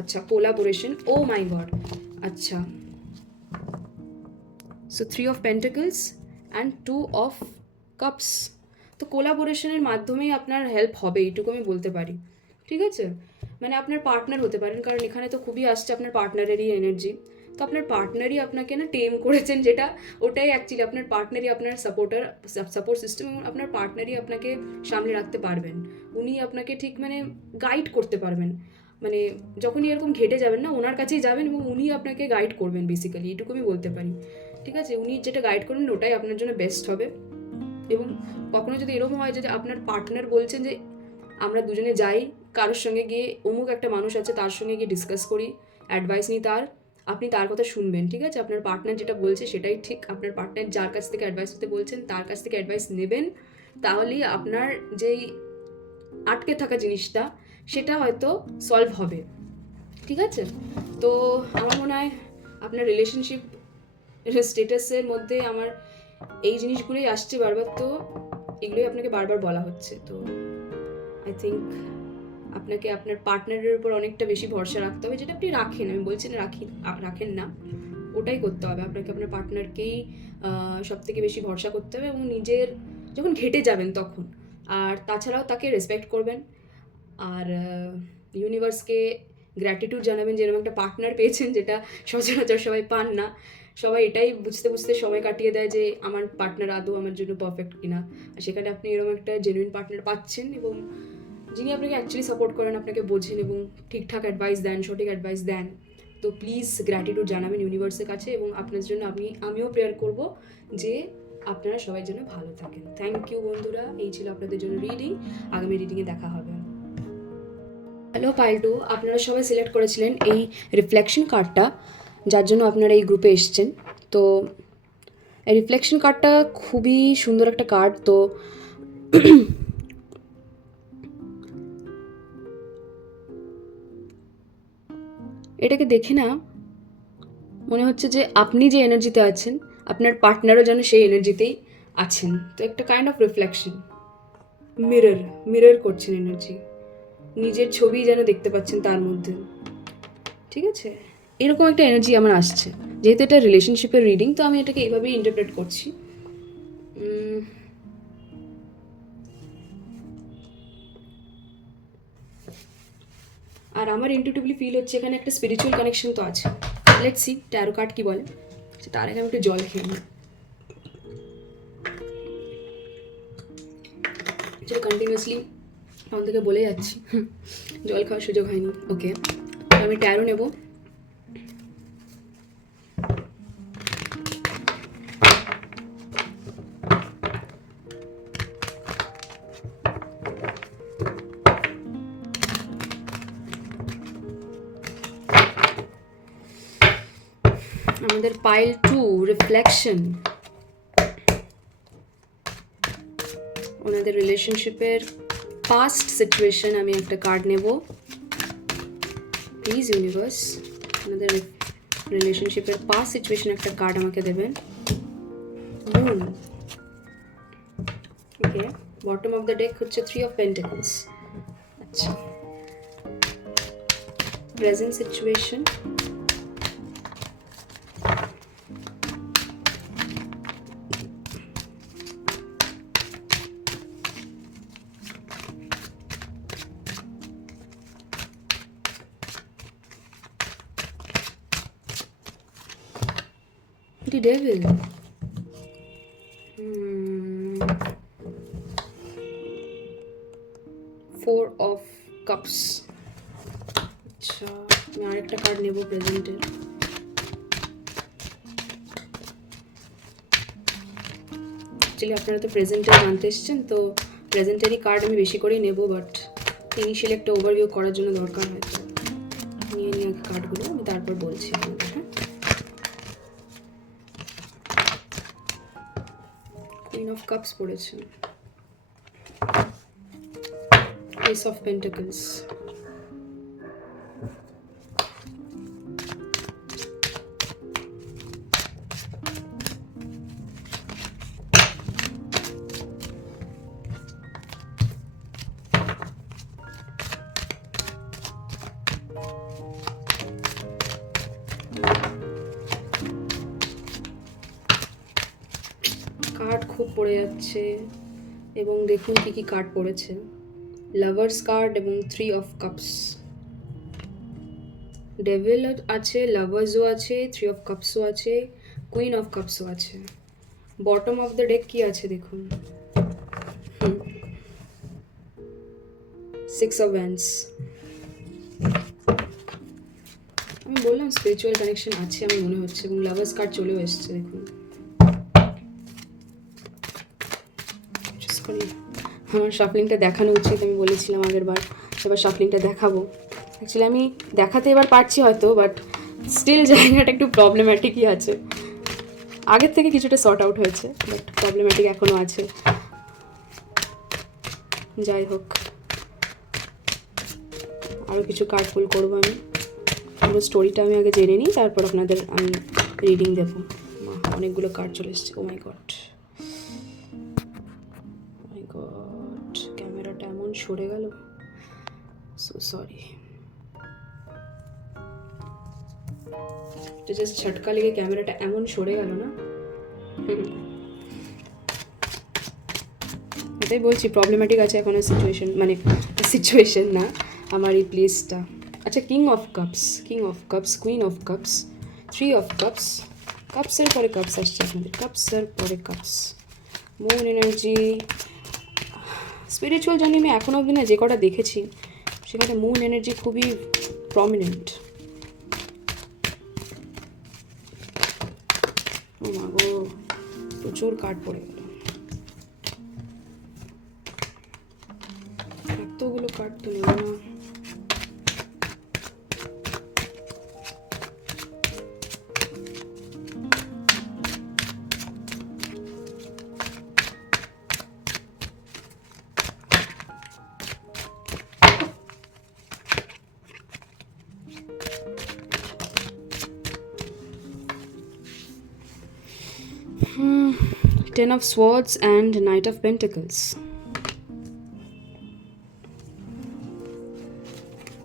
আচ্ছা, কোলাবোরেশন, ও মাই গড, আচ্ছা। So 3 of pentacles and 2 of cups. তো কোলাবোরেশনের মাধ্যমেই আপনার হেল্প হবে, এইটুকু আমি বলতে পারি, ঠিক আছে। মানে আপনার পার্টনার হতে পারেন, কারণ এখানে তো খুবই আসছে আপনার পার্টনারেরই এনার্জি। তো আপনার পার্টনারই আপনাকে না টেম করেছেন, যেটা ওটাই অ্যাকচুয়ালি আপনার পার্টনারই আপনার সাপোর্ট সিস্টেম, এবং আপনার পার্টনারই আপনাকে সামনে রাখতে পারবেন। উনি আপনাকে ঠিক মানে গাইড করতে পারবেন। মানে যখনই এরকম ঘেটে যাবেন না, ওনার কাছেই যাবেন এবং উনি আপনাকে গাইড করবেন, বেসিক্যালি এইটুকু আমি বলতে পারি, ঠিক আছে। উনি যেটা গাইড করবেন ওটাই আপনার জন্য বেস্ট হবে। এবং কখনো যদি এরকম হয় যে আপনার পার্টনার বলছেন যে আমরা দুজনে যাই কারোর সঙ্গে গিয়ে, অমুক একটা মানুষ আছে তার সঙ্গে গিয়ে ডিসকাস করি, অ্যাডভাইস নিই তার, আপনি তার কথা শুনবেন, ঠিক আছে। আপনার পার্টনার যেটা বলছে সেটাই ঠিক, আপনার পার্টনার যার কাছ থেকে অ্যাডভাইস নিতে বলছেন তার কাছ থেকে অ্যাডভাইস নেবেন, তাহলেই আপনার যেই আটকে থাকা জিনিসটা সেটা হয়তো সলভ হবে, ঠিক আছে। তো আমার মনে হয় আপনার রিলেশনশিপ স্টেটাসের মধ্যে আমার এই জিনিসগুলোই আসছে বারবার, তো এগুলোই আপনাকে বারবার বলা হচ্ছে। তো আই থিঙ্ক আপনাকে আপনার পার্টনারের উপর অনেকটা বেশি ভরসা রাখতে হবে, যেটা আপনি রাখেন, আমি বলছি না রাখেন না, ওটাই করতে হবে আপনাকে। আপনার পার্টনারকেই সব থেকে বেশি ভরসা করতে হবে, এবং নিজের যখন ঘেটে যাবেন তখন। আর তাছাড়াও তাকে রেসপেক্ট করবেন, আর ইউনিভার্সকে গ্র্যাটিটিউড জানাবেন যে এরকম একটা পার্টনার পেয়েছেন, যেটা সচরাচর সবাই পান না। সবাই এটাই বুঝতে বুঝতে সময় কাটিয়ে দেয় যে আমার পার্টনার আদৌ আমার জন্য পারফেক্ট কিনা, আর সেখানে আপনি এরকম একটা জেনুইন পার্টনার পাচ্ছেন, এবং যিনি আপনাকে অ্যাকচুয়ালি সাপোর্ট করেন, আপনাকে বোঝেন এবং ঠিকঠাক অ্যাডভাইস দেন, সঠিক অ্যাডভাইস দেন। তো প্লিজ গ্র্যাটিটিউড জানাবেন ইউনিভার্সের কাছে, এবং আপনার জন্য আমিও প্রেয়ার করব যে আপনারা সবাই যেন ভালো থাকেন। থ্যাংক ইউ বন্ধুরা, এই ছিল আপনাদের জন্য রিডিং। আগামী রিডিংয়ে দেখা হবে। হ্যালো পাইল 2, আপনারা সবাই সিলেক্ট করেছিলেন এই রিফ্লেকশন কার্ডটা, যার জন্য আপনারা এই গ্রুপে এসছেন। তো এই রিফ্লেকশন কার্ডটা খুবই সুন্দর একটা কার্ড। তো এটাকে দেখে না মনে হচ্ছে যে আপনি যে এনার্জিতে আছেন আপনার পার্টনারও যেন সেই এনার্জিতেই আছেন। তো একটা কাইন্ড অফ রিফ্লেকশন, মিরর করছেন এনার্জি, নিজের ছবি যেন দেখতে পাচ্ছেন তার মধ্যে, ঠিক আছে। এরকম একটা এনার্জি আমার আসছে, যেহেতু এটা রিলেশনশিপের রিডিং, তো আমি এটাকে এইভাবেই ইন্টারপ্রেট করছি। আর আমার ইনটিউটিভলি ফিল হচ্ছে এখানে একটা স্পিরিচুয়াল কানেকশন তো আছে। লেটস সি ট্যারো কার্ড কি বলে। তার আগে আমি একটু জল খেয়ে নিই, যেটা কন্টিনিউয়াসলি তখন থেকে বলে যাচ্ছি, জল খাওয়ার সুযোগ হয়নি। ওকে, আমি ট্যারো নেব। আমাদের পাইল 2 রিফ্লেকশন, ওনাদের রিলেশনশিপের পাস্ট সিচুয়েশন। আমি একটা কার্ড নেব, প্লিজ ইউনিভার্স ওনাদের রিলেশনশিপের পাস্ট সিচুয়েশন একটা কার্ড আমাকে দেবেন। Moon, okay, bottom of the day হচ্ছে 3 অফ পেন্টাকলস। আচ্ছা, present situation, the devil, four of cups। আচ্ছা, আমি আরেকটা কার্ড নেব প্রেজেন্টের। অ্যাকচুয়ালি আপনারা তো প্রেজেন্টের জানতে এসছেন, তো প্রেজেন্টেরই কার্ড আমি বেশি করেই নেব, বাট ইনিশিয়ালি একটা ওভারভিউ করার জন্য দরকার হয়, তো নিয়ে নিয়ে আগে কার্ডগুলো আমি তারপর বলছি আপনাদের। হ্যাঁ, কুইন অফ কাপস পড়েছে, এস অফ পেন্টাকলস, কার্ড খুব পড়ে যাচ্ছে, এবং দেখুন কি কি কার্ড পড়েছে। লাভার্স কার্ড এবং 3 অফ কাপস, ডেভিল আছে, লাভার্সও আছে, 3 অফ কাপসও আছে, কুইন অফ কাপসও আছে। বটম অফ দ্য ডেক কি আছে দেখুন, 6 অফ ওয়ান্ডস। আমি বললাম স্পিরিচুয়াল কানেকশন আছে আমার মনে হচ্ছে, এবং লাভার্স কার্ড চলেও এসছে দেখুন। আমার শাফলিংটা দেখানো উচিত, আমি বলেছিলাম আগের বার, এবার শাফলিংটা দেখাবো। অ্যাকচুয়ালি আমি দেখাতে এবার পারছি হয়তো, বাট স্টিল জায়গাটা একটু প্রবলেম্যাটিকই আছে। আগের থেকে কিছুটা সর্ট আউট হয়েছে, বাট প্রবলেম্যাটিক এখনও আছে। যাই হোক, আরও কিছু কার্ড পুল করবো আমি। পুরো স্টোরিটা আমি আগে জেনে নিই, তারপর আপনাদের আমি রিডিং দেবো। অনেকগুলো কার্ড চলে এসছে, ও মাই গড, ক্যামেরাটা এমন সরে গেল, সো সরি। তো জাস্ট ঝটকা লেগে ক্যামেরাটা এমন সরে গেল না, এটাই বলছি প্রবলেম্যাটিক আছে এখন সিচুয়েশন, মানে সিচুয়েশন না, আমার এই প্লেসটা। আচ্ছা, king of cups, king of cups, queen of cups, 3 of cups, কাপসের পরে কাপস আসছে আপনাদের, কাপসের পরে cups, moon energy. Spiritual journey আমি এখনও অবধি না যে কটা দেখেছি, সেখানে মুন এনার্জি খুবই প্রমিনেন্ট। ও মা গো, প্রচুর কার্ড পড়ে গেল, এতগুলো কার্ড তো নেব না। Ten of Swords and Knight of Pentacles.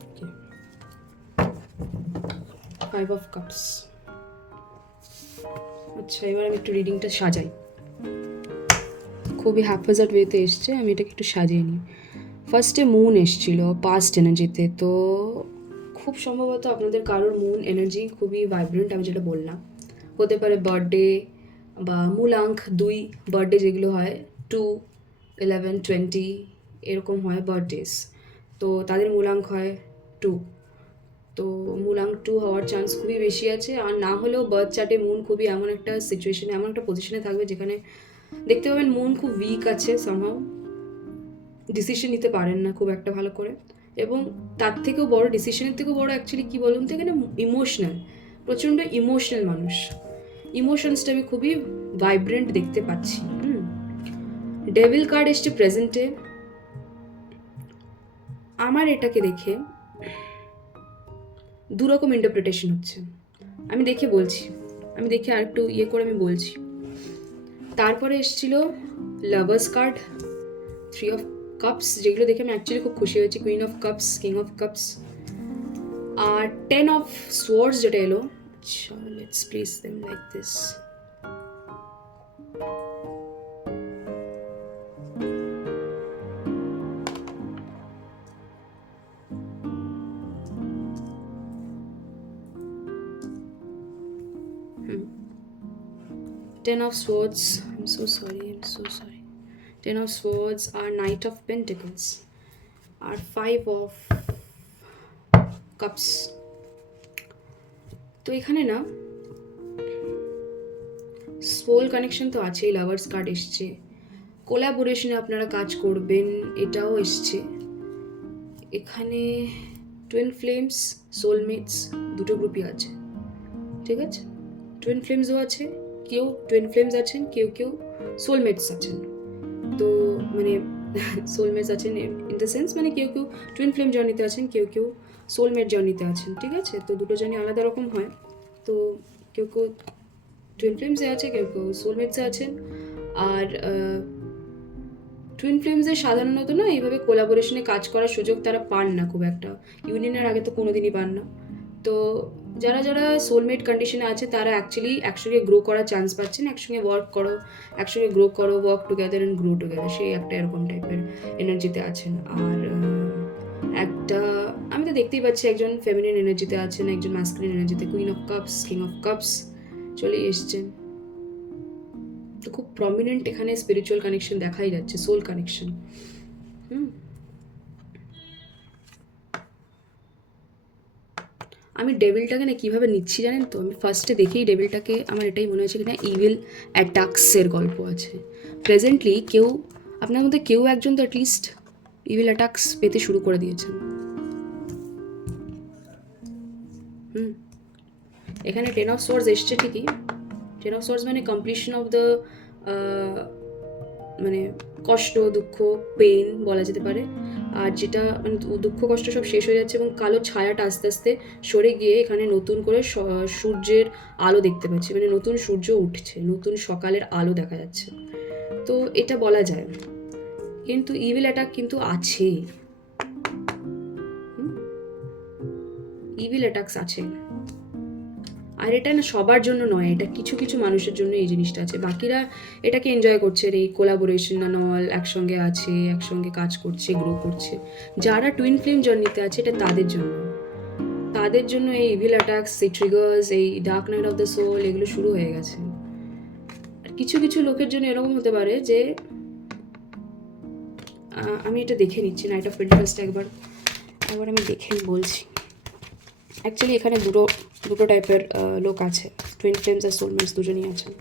Okay. 5 of Cups. আচ্ছা, এবার আমি একটু রিডিংটা সাজাই। খুবই হ্যাপজার্ড ওয়েতে এসছে, আমি এটাকে একটু সাজিয়ে নিই। ফার্স্টে মুন এসছিল পাস্ট এনার্জিতে, তো খুব সম্ভবত আপনাদের কারোর মুন এনার্জি খুবই ভাইব্রেন্ট, আমি যেটা বললাম। হতে পারে বার্থডে বা মূলাঙ্ক 2 বার্থডে যেগুলো হয়, 2, 11, 20 এরকম হয় বার্থডেস, তো তাদের মূলাঙ্ক হয় 2, তো মূলাঙ্ক 2 হওয়ার চান্স খুবই বেশি আছে। আর না হলেও বার্থ চার্টে মুন খুবই এমন একটা সিচুয়েশনে, এমন একটা পজিশনে থাকবে যেখানে দেখতে পাবেন মুন খুব উইক আছে, সামহাউ ডিসিশন নিতে পারেন না খুব একটা ভালো করে, এবং তার থেকেও বড়, ডিসিশনের থেকেও বড় অ্যাকচুয়ালি কী বলুন তো, এখানে ইমোশনাল, প্রচণ্ড ইমোশনাল মানুষ। ইমোশনসটা আমি খুবই ভাইব্রেন্ট দেখতে পাচ্ছি। ডেভিল কার্ড এসছে প্রেজেন্টে। আমার এটাকে দেখে দুরকম ইন্টারপ্রিটেশন হচ্ছে, আমি দেখে বলছি, আমি দেখে আর একটু ইয়ে করে আমি বলছি। তারপরে এসছিল lovers card, three of cups, যেগুলো দেখে আমি অ্যাকচুয়ালি খুব খুশি হয়েছি, queen of cups, king of cups, আর 10 অফ সোয়ার্ডস যেটা এলো। আচ্ছা, let's place them like this. Ten of Swords. I'm so sorry. 10 of Swords are Knight of Pentacles, are 5 of Cups. তো এখানে না সোল কানেকশন তো আছেই, লাভার্স কার্ড এসছে, কোলাবোরেশনে আপনারা কাজ করবেন এটাও এসছে। এখানে টুইন ফ্লেমস, সোলমেটস দুটো গ্রুপই আছে, ঠিক আছে? টুইন ফ্লেমসও আছে, কেউ টুইন ফ্লেমস আছেন, কেউ সোলমেটস আছেন। তো মানে সোলমেটস আছেন ইন দ্য সেন্স মানে কেউ টুইন ফ্লেম জার্নিতে আছেন, কেউ সোলমেট জার্নিতে আছেন, ঠিক আছে? তো দুটো জার্নি আলাদা রকম হয়। তো কেউ টুইন ফ্লেমসে আছে, কেউ সোলমেটসে আছেন। আর টুইন ফ্লেমসে সাধারণত না এইভাবে কোলাবোরেশনে কাজ করার সুযোগ তারা পান না খুব একটা, ইউনিয়নের আগে তো কোনোদিনই পান না। তো যারা সোলমেট কন্ডিশনে আছে তারা অ্যাকচুয়ালি একসঙ্গে গ্রো করার চান্স পাচ্ছেন, একসঙ্গে একসঙ্গে গ্রো করো, work together and grow together, সেই একটা এরকম টাইপের এনার্জিতে আছেন। আর একটা আমি তো দেখতেই পাচ্ছি একজন ফেমিনিন এনার্জিতে আছেন, একজন ম্যাসকুলিন এনার্জিতে, queen of cups, king of cups চলে এসছেন। তো খুব প্রমিনেন্ট এখানে স্পিরিচুয়াল কানেকশন দেখাই যাচ্ছে, সোল কানেকশন। আমি ডেভিলটাকে না কীভাবে নিচ্ছি জানেন তো? আমি ফার্স্টে দেখেই ডেভিলটাকে আমার এটাই মনে হয়েছে কিনা ইভিল অ্যাটাক্সের গল্প আছে। প্রেজেন্টলি আপনার মধ্যে কেউ একজন তো অ্যাটলিস্ট ইভিল অ্যাটাক্স পেতে শুরু করে দিয়েছেন। এখানে 10 অফ সোয়ার্ডস এসছে ঠিকই। 10 অফ সোয়ার্ডস মানে কমপ্লিশন অফ দ্য মানে কষ্ট, দুঃখ, পেইন বলা যেতে পারে। আর যেটা মানে দুঃখ কষ্ট সব শেষ হয়ে যাচ্ছে এবং কালো ছায়াটা আস্তে আস্তে সরে গিয়ে এখানে নতুন করে সূর্যের আলো দেখতে পাচ্ছি, মানে নতুন সূর্য উঠছে, নতুন সকালের আলো দেখা যাচ্ছে। তো এটা বলা যায়, কিন্তু ইভিল অ্যাটাক কিন্তু আছে, ইভিল অ্যাটাকস আছে। আর এটা না সবার জন্য নয়, এটা কিছু মানুষের জন্য এই জিনিসটা আছে, বাকিরা এটাকে এনজয় করছে, এই কোলাবোরেশন না নল, একসঙ্গে আছে, একসঙ্গে কাজ করছে, গ্রো করছে। যারা টুইন ফ্লেম জার্নিতে আছে এটা তাদের জন্য এই ইভিল অ্যাটাকস, এই ট্রিগার্স, এই dark night of the soul এগুলো শুরু হয়ে গেছে। আর কিছু লোকের জন্য এরকম হতে পারে যে আমি এটা দেখে নিচ্ছি, নাইট অফ পেন্টাকলসটা একবার আমি দেখে বলছি। অ্যাকচুয়ালি এখানে দুটো টাইপের লোক আছে, টুইন ফ্লেমস আর সোলমেটস দুজনই আছেন।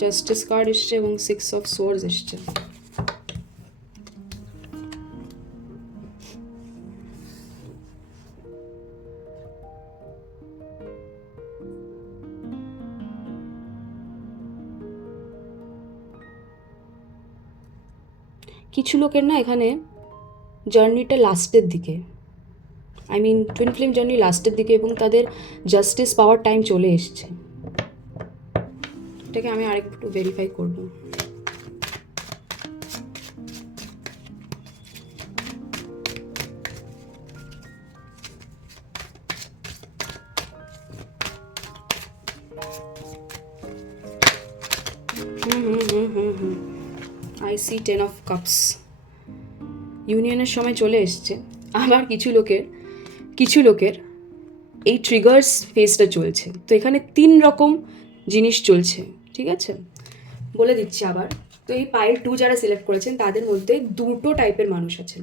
জাস্টিস কার্ড এসছে এবং 6 অফ সোয়ার্ডস এসছে। কিছু লোকের না এখানে জার্নিটা লাস্টের দিকে, টুইন ফ্লেম জার্নি লাস্টের দিকে, এবং তাদের জাস্টিস পাওয়ার টাইম চলে এসছে। এটাকে আমি আরেকটু ভেরিফাই করব। I see 10 of cups, ইউনিয়নের সময় চলে এসছে। আবার কিছু লোকের এই ট্রিগার্স ফেজটা চলছে। তো এখানে 3 রকম জিনিস চলছে, ঠিক আছে? বলে দিচ্ছি আবার। তো এই পাইল 2 যারা সিলেক্ট করেছেন তাদের মধ্যে দুটো টাইপের মানুষ আছেন।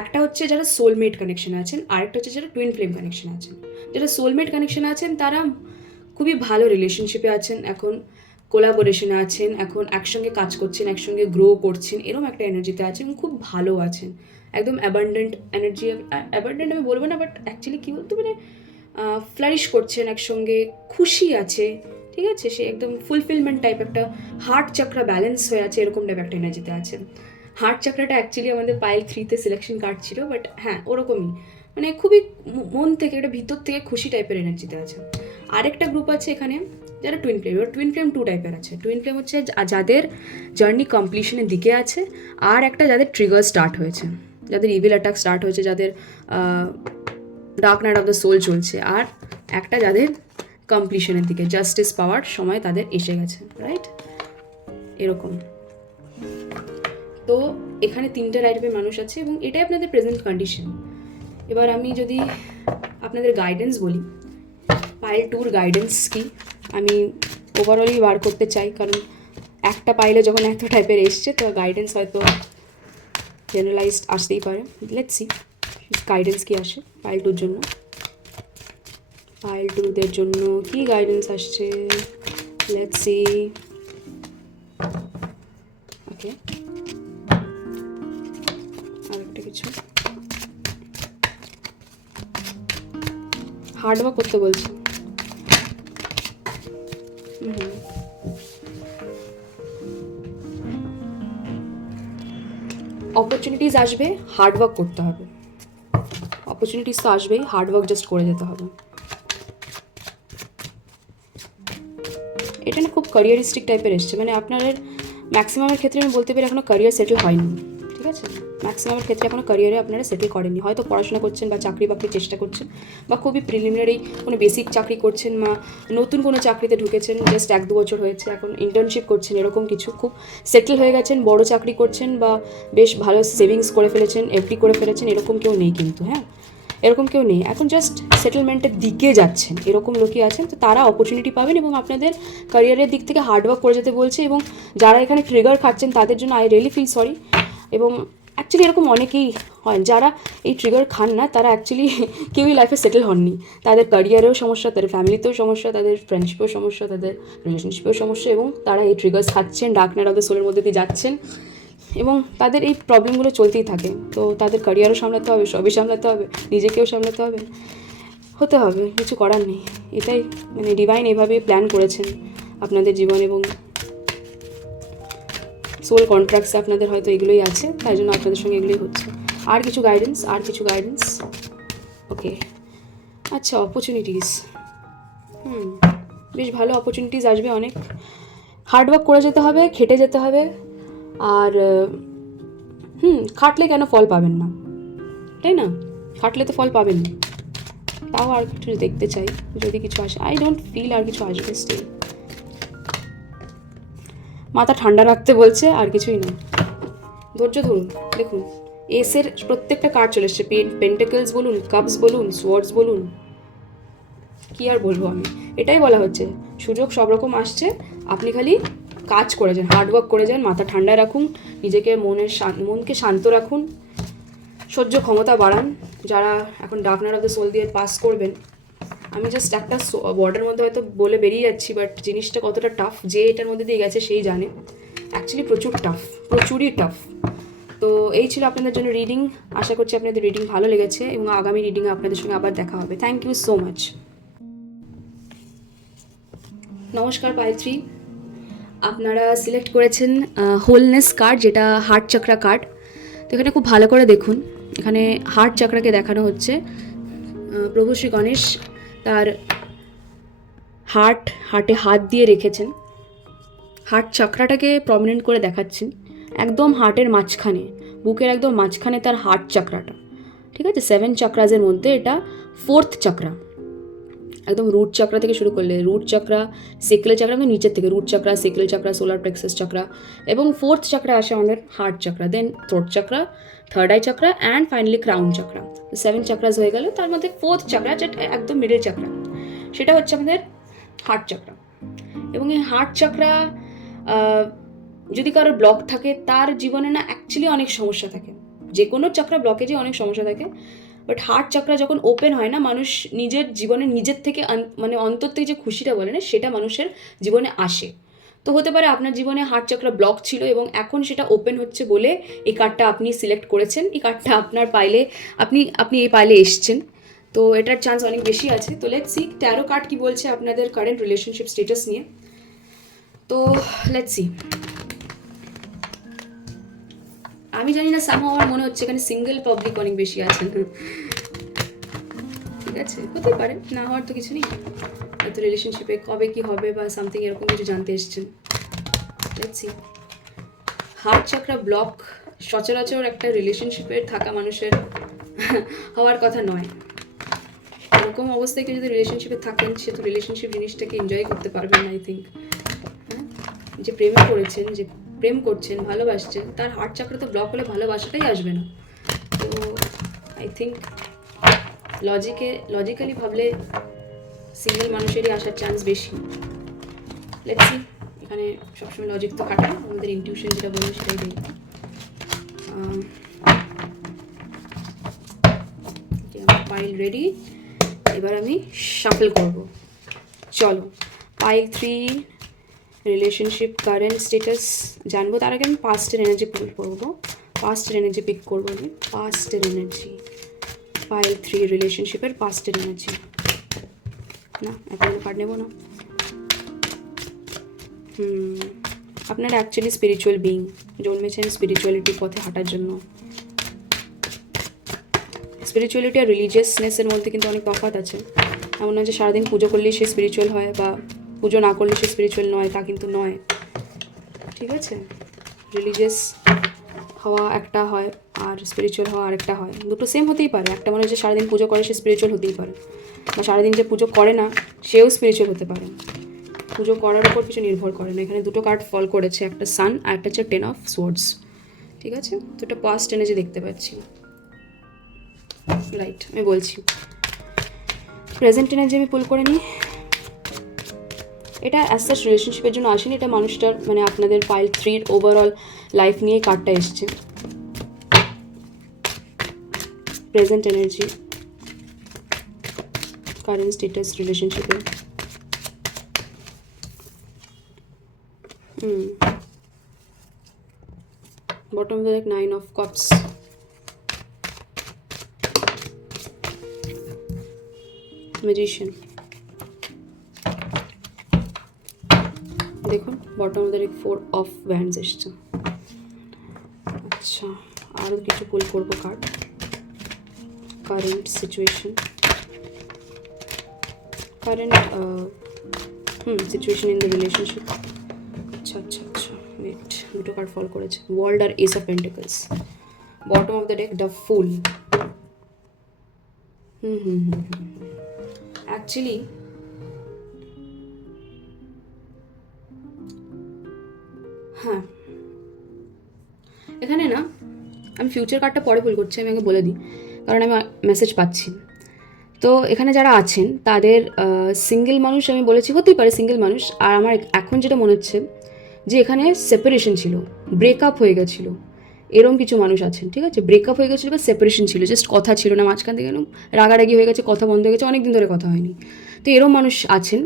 একটা হচ্ছে যারা সোলমেট কানেকশনে আছেন, আরেকটা হচ্ছে যারা টুইন ফ্লেম কানেকশনে আছেন। যারা সোলমেট কানেকশনে আছেন তারা খুবই ভালো রিলেশনশিপে আছেন, এখন কোলাবোরেশনে আছেন, এখন একসঙ্গে কাজ করছেন, একসঙ্গে গ্রো করছেন, এরকম একটা এনার্জিতে আছেন এবং খুব ভালো আছেন, একদম অ্যাবান্ডেন্ট এনার্জি। অ্যাবান্ডেন্ট আমি বলবো না, বাট অ্যাকচুয়ালি কী বলতো মানে ফ্লারিশ করছেন, একসঙ্গে খুশি আছে, ঠিক আছে? সে একদম ফুলফিলমেন্ট টাইপ, একটা হার্ট চাকরা ব্যালেন্স হয়ে আছে, এরকম টাইপ একটা এনার্জিতে আছেন। হার্ট চাকরাটা অ্যাকচুয়ালি আমাদের পাইল 3-তে সিলেকশন কার্ড ছিল, বাট হ্যাঁ ওরকমই মানে খুবই মন থেকে, একটা ভিতর থেকে খুশি টাইপের এনার্জিতে আছে। আরেকটা গ্রুপ আছে এখানে যারা টুইন ফ্লেম। এবার টুইন ফ্লেম 2 টাইপের আছে। টুইন ফ্লেম হচ্ছে যাদের জার্নি কমপ্লিশনের দিকে আছে, আর একটা যাদের ট্রিগার স্টার্ট হয়েছে, যাদের ইভিল অ্যাটাক স্টার্ট হয়েছে, যাদের dark night of the soul চলছে, আর একটা যাদের কমপ্লিশনের দিকে, জাস্টিস পাওয়ার সময় তাদের এসে গেছে, রাইট? এরকম। তো এখানে 3টে টাইপের মানুষ আছে এবং এটাই আপনাদের প্রেজেন্ট কন্ডিশন। এবার আমি যদি আপনাদের গাইডেন্স বলি, পাইল 2-র গাইডেন্স কি আমি ওভারঅলই বার করতে চাই, কারণ একটা পাইলে যখন এত টাইপের এসছে তো গাইডেন্স হয়তো জেনারেলাইজড আসতেই পারে। লেটস সি গাইডেন্স কি আসে পাইল 2-র জন্য। পাইল 2-দের জন্য কি গাইডেন্স আসছে, লেটস সি। ওকে, আরেকটা কিছু হার্ডওয়ার্ক করতে বলছে। অপরচুনিটিস আসবে, হার্ডওয়ার্ক করতে হবে। অপরচুনিটিস তো আসবেই, হার্ডওয়ার্ক জাস্ট করে যেতে হবে। এটা না খুব ক্যারিয়ারিস্টিক টাইপের এসছে, মানে আপনাদের ম্যাক্সিমামের ক্ষেত্রে আমি বলতে পারি এখনও ক্যারিয়ার সেটেল হয়নি, ঠিক আছে? ম্যাক্সিমামের ক্ষেত্রে এখনও ক্যারিয়ারে আপনারা সেটেল করেননি, হয়তো পড়াশোনা করছেন বা চাকরি বাকরির চেষ্টা করছেন, বা খুবই প্রিলিমিনারি কোনো বেসিক চাকরি করছেন, বা নতুন কোনো চাকরিতে ঢুকেছেন, জাস্ট 1-2 বছর হয়েছে, এখন ইন্টার্নশিপ করছেন, এরকম কিছু। খুব সেটেল হয়ে গেছেন, বড় চাকরি করছেন, বা বেশ ভালো সেভিংস করে ফেলেছেন, এফডি করে ফেলেছেন, এরকম কেউ নেই কিন্তু, হ্যাঁ, এরকম কেউ নেই। এখন জাস্ট সেটেলমেন্টের দিকে যাচ্ছেন, এরকম লোকই আছেন। তো তারা অপরচুনিটি পাবেন এবং আপনাদের ক্যারিয়ারের দিক থেকে হার্ডওয়ার্ক করে যেতে বলছে। এবং যারা এখানে ট্রিগার খাচ্ছেন তাদের জন্য আই রিয়েলি ফিল সরি। এবং অ্যাকচুয়ালি এরকম অনেকেই হয় যারা এই ট্রিগার খান না, তারা অ্যাকচুয়ালি কেউই লাইফে সেটেল হননি। তাদের ক্যারিয়ারেও সমস্যা, তাদের ফ্যামিলিতেও সমস্যা, তাদের ফ্রেন্ডশিপেও সমস্যা, তাদের রিলেশনশিপেও সমস্যা, এবং তারা এই ট্রিগার্স খাচ্ছেন, ডার্ক নাইট অফ দ্য সোলের মধ্যে দিয়ে যাচ্ছেন, এবং তাদের এই প্রবলেমগুলো চলতেই থাকে। তো তাদের ক্যারিয়ারও সামলাতে হবে, সবই সামলাতে হবে, নিজেকেও সামলাতে হবে, হতে হবে, কিছু করার নেই। এটাই মানে ডিভাইন এভাবে প্ল্যান করেছেন আপনাদের জীবন, এবং সোল কন্ট্রাক্টসে আপনাদের হয়তো এগুলোই আছে, তাই জন্য আপনাদের সঙ্গে এগুলোই হচ্ছে। আর কিছু গাইডেন্স। ওকে, আচ্ছা, অপরচুনিটিস, বেশ ভালো অপরচুনিটিস আসবে, অনেক হার্ডওয়ার্ক করে যেতে হবে, খেটে যেতে হবে। আর খাটলে কেন ফল পাবেন না, তাই না? খাটলে তো ফল পাবেন না। তাও আর কিছু দেখতে চাই, যদি কিছু আসে। আই ডোন্ট ফিল আর কিছু আসবে স্টিল। মাথা ঠান্ডা রাখতে বলছে, আর কিছুই না। ধৈর্য ধরুন। দেখুন, এসের প্রত্যেকটা কার্ড চলে এসছে, পেন্টাকেলস বলুন, কাপস বলুন, সোয়ার্ডস বলুন, কি আর বলবো আমি, এটাই বলা হচ্ছে। সুযোগ সব রকম আসছে, আপনি খালি কাজ করে যান, হার্ডওয়ার্ক করে যান, মাথা ঠান্ডা রাখুন, নিজেকে মনকে শান্ত রাখুন, সহ্য ক্ষমতা বাড়ান। যারা এখন dark night of the soul দিয়ে পাস করবেন, আমি জাস্ট একটা ওয়ার্ডের মধ্যে হয়তো বলে বেরিয়ে যাচ্ছি, বাট জিনিসটা কতটা টাফ, যে এটার মধ্যে দিয়ে গেছে সেই জানে। অ্যাকচুয়ালি প্রচুরই টাফ। তো এই ছিল আপনাদের জন্য রিডিং। আশা করছি আপনাদের রিডিং ভালো লেগেছে, এবং আগামী রিডিংয়ে আপনাদের সঙ্গে আবার দেখা হবে। Thank you so much. নমস্কার পাইল 3, আপনারা সিলেক্ট করেছেন হোলনেস কার্ড, যেটা হার্ট চাকরা কার্ড। তো এখানে খুব ভালো করে দেখুন, এখানে হার্ট চাকরাকে দেখানো হচ্ছে। প্রভু শ্রী গণেশ তার হার্টে হাত দিয়ে রেখেছেন, হার্ট চাকরাটাকে প্রমিনেন্ট করে দেখাচ্ছেন, একদম হার্টের মাঝখানে, বুকের একদম মাঝখানে তার হার্ট চাকরাটা, ঠিক আছে? 7 চাকরাজের মধ্যে এটা 4th চাকরা, একদম রুট চাকরা থেকে শুরু করলে রুট চাকরা, সেকেল চাকরা, একদম নিচের থেকে root chakra, sacral chakra, solar plexus chakra, এবং 4th চাকরা আসে আমাদের heart chakra, then throat chakra, third eye chakra, and finally crown chakra. 7 chakras হয়ে গেল, তার মধ্যে 4th চাকরা যেটা একদম মিডল চাকরা, সেটা হচ্ছে আমাদের হার্ট চাকরা। এবং এই হার্ট চাকরা যদি কারোর ব্লক থাকে, তার জীবনে না অ্যাকচুয়ালি অনেক সমস্যা থাকে, যে কোনো চাকরা ব্লকেজে অনেক সমস্যা থাকে, বাট হার্ট চাকরা যখন ওপেন হয় না, মানুষ নিজের জীবনে নিজের থেকে মানে অন্তর থেকে যে খুশিটা বলে না, সেটা মানুষের জীবনে আসে। তো হতে পারে আপনার জীবনে হার্ট চাকরা ব্লক ছিল এবং এখন সেটা ওপেন হচ্ছে বলে এই কার্ডটা আপনি সিলেক্ট করেছেন, এই কার্ডটা আপনার পাইলে আপনি এই পাইলে এসছেন। তো এটার চান্স অনেক বেশি আছে। তো লেটস সি ট্যারো কার্ড কি বলছে আপনাদের কারেন্ট রিলেশনশিপ স্টেটাস নিয়ে। তো লেটস সি, আমি জানি না, সামহাও আমার মনে হচ্ছে এখানে সিঙ্গেল পাবলিক অনেক বেশি আছেন। ঠিক আছে, হতেই পারে, না হওয়ার তো কিছু নেই। হয়তো রিলেশনশিপে কবে কি হবে বা সামথিং এরকম কিছু জানতে এসছেন। Let's see. হার্ট চাকরা ব্লক সচরাচর একটা রিলেশনশিপে থাকা মানুষের হওয়ার কথা নয়। এরকম অবস্থায় কেউ যদি রিলেশনশিপে থাকেন, সে তো রিলেশনশিপ জিনিসটাকে এনজয় করতে পারবেন না, আই থিঙ্ক। হ্যাঁ, যে প্রেমে পড়েছেন, যে প্রেম করছেন, ভালোবাসছেন, তার হার্ট চাকরা তো ব্লক হলে ভালোবাসাটাই আসবে না। তো আই থিঙ্ক লজিক্যালি ভাবলে সিঙ্গেল মানুষেরই আসার চান্স বেশি। Let's see. এখানে সবসময় লজিক তো খাটায়, আমাদের ইনটিউশন যেটা বলবো সেটাই দিই। পাইল রেডি, এবার আমি শাফল করব। চলো, পাইল 3 রিলেশনশিপ কারেন্ট স্টেটাস জানবো। তার আগে আমি পাস্টের এনার্জি পিক করবো। পাস্টের এনার্জি পিক করবো আমি। পাস্টের এনার্জি, পাইল 3 রিলেশনশিপের পাস্টের এনার্জি। না, এখন কার্ড নেবো না। আপনারা অ্যাকচুয়ালি স্পিরিচুয়াল বিইং, জন্মেছেন স্পিরিচুয়ালিটির পথে হাঁটার জন্য। স্পিরিচুয়ালিটি আর রিলিজিয়াসনেসের মধ্যে কিন্তু অনেক তফাৎ আছে। এমন নয় যে সারাদিন পুজো করলেই সে স্পিরিচুয়াল হয়, বা পুজো না করলে সে স্পিরিচুয়াল নয়, তা কিন্তু নয়। ঠিক আছে, রিলিজিয়াস হওয়া একটা হয় আর স্পিরিচুয়াল হওয়া আরেকটা হয়। দুটো সেম হতেই পারে। একটা মানুষ যে সারাদিন পুজো করে সে স্পিরিচুয়াল হতেই পারে, বা সারাদিন যে পুজো করে না সেও স্পিরিচুয়াল হতে পারে। পুজো করার উপর কিছু নির্ভর করে না। এখানে দুটো কার্ড ফল করেছে, একটা সান আর একটা হচ্ছে 10 অফ সোর্ডস। ঠিক আছে, তো এটা পাস্ট এনার্জি দেখতে পাচ্ছি। রাইট, আমি বলছি প্রেজেন্ট এনার্জি আমি পুল করে নিই। এটা অ্যাজ সাচ রিলেশনশিপের জন্য আসেনি, এটা মানুষটার মানে আপনাদের পাইল 3 ওভারঅল লাইফ নিয়ে কার্ডটা এসছে। প্রেজেন্ট এনার্জি, কারেন্ট স্টেটাস রিলেশনশিপে। Bottom of the deck 9 of cups, magician. দেখুন bottom of the deck 4 of wands এসছে। আচ্ছা, আরও কিছু পুল করবো card. Current situation, current situation in the relationship. আচ্ছা আচ্ছা আচ্ছা, ওয়েট, দুটো কার্ড ফল করেছে, ওয়ার্ল্ড আর ace of pentacles. Bottom of the deck the fool. Actually হ্যাঁ, এখানে না আমি ফিউচার কার্ডটা পরে পুল করছি, আমি আগে বলে দিই, কারণ আমি মেসেজ পাচ্ছি। তো এখানে যারা আছেন তাদের সিঙ্গেল মানুষ, আমি বলেছি হতেই পারে সিঙ্গেল মানুষ। আর আমার এখন যেটা মনে হচ্ছে যে এখানে সেপারেশন ছিল, ব্রেকআপ হয়ে গেছিলো, এরকম কিছু মানুষ আছেন। ঠিক আছে, ব্রেকআপ হয়ে গেছিলো বা সেপারেশন ছিল, জাস্ট কথা ছিল না, মাঝখান থেকে রাগারাগি হয়ে গেছে, কথা বন্ধ হয়ে গেছে, অনেক দিন ধরে কথা হয়নি। তো এরকম মানুষ আছেন।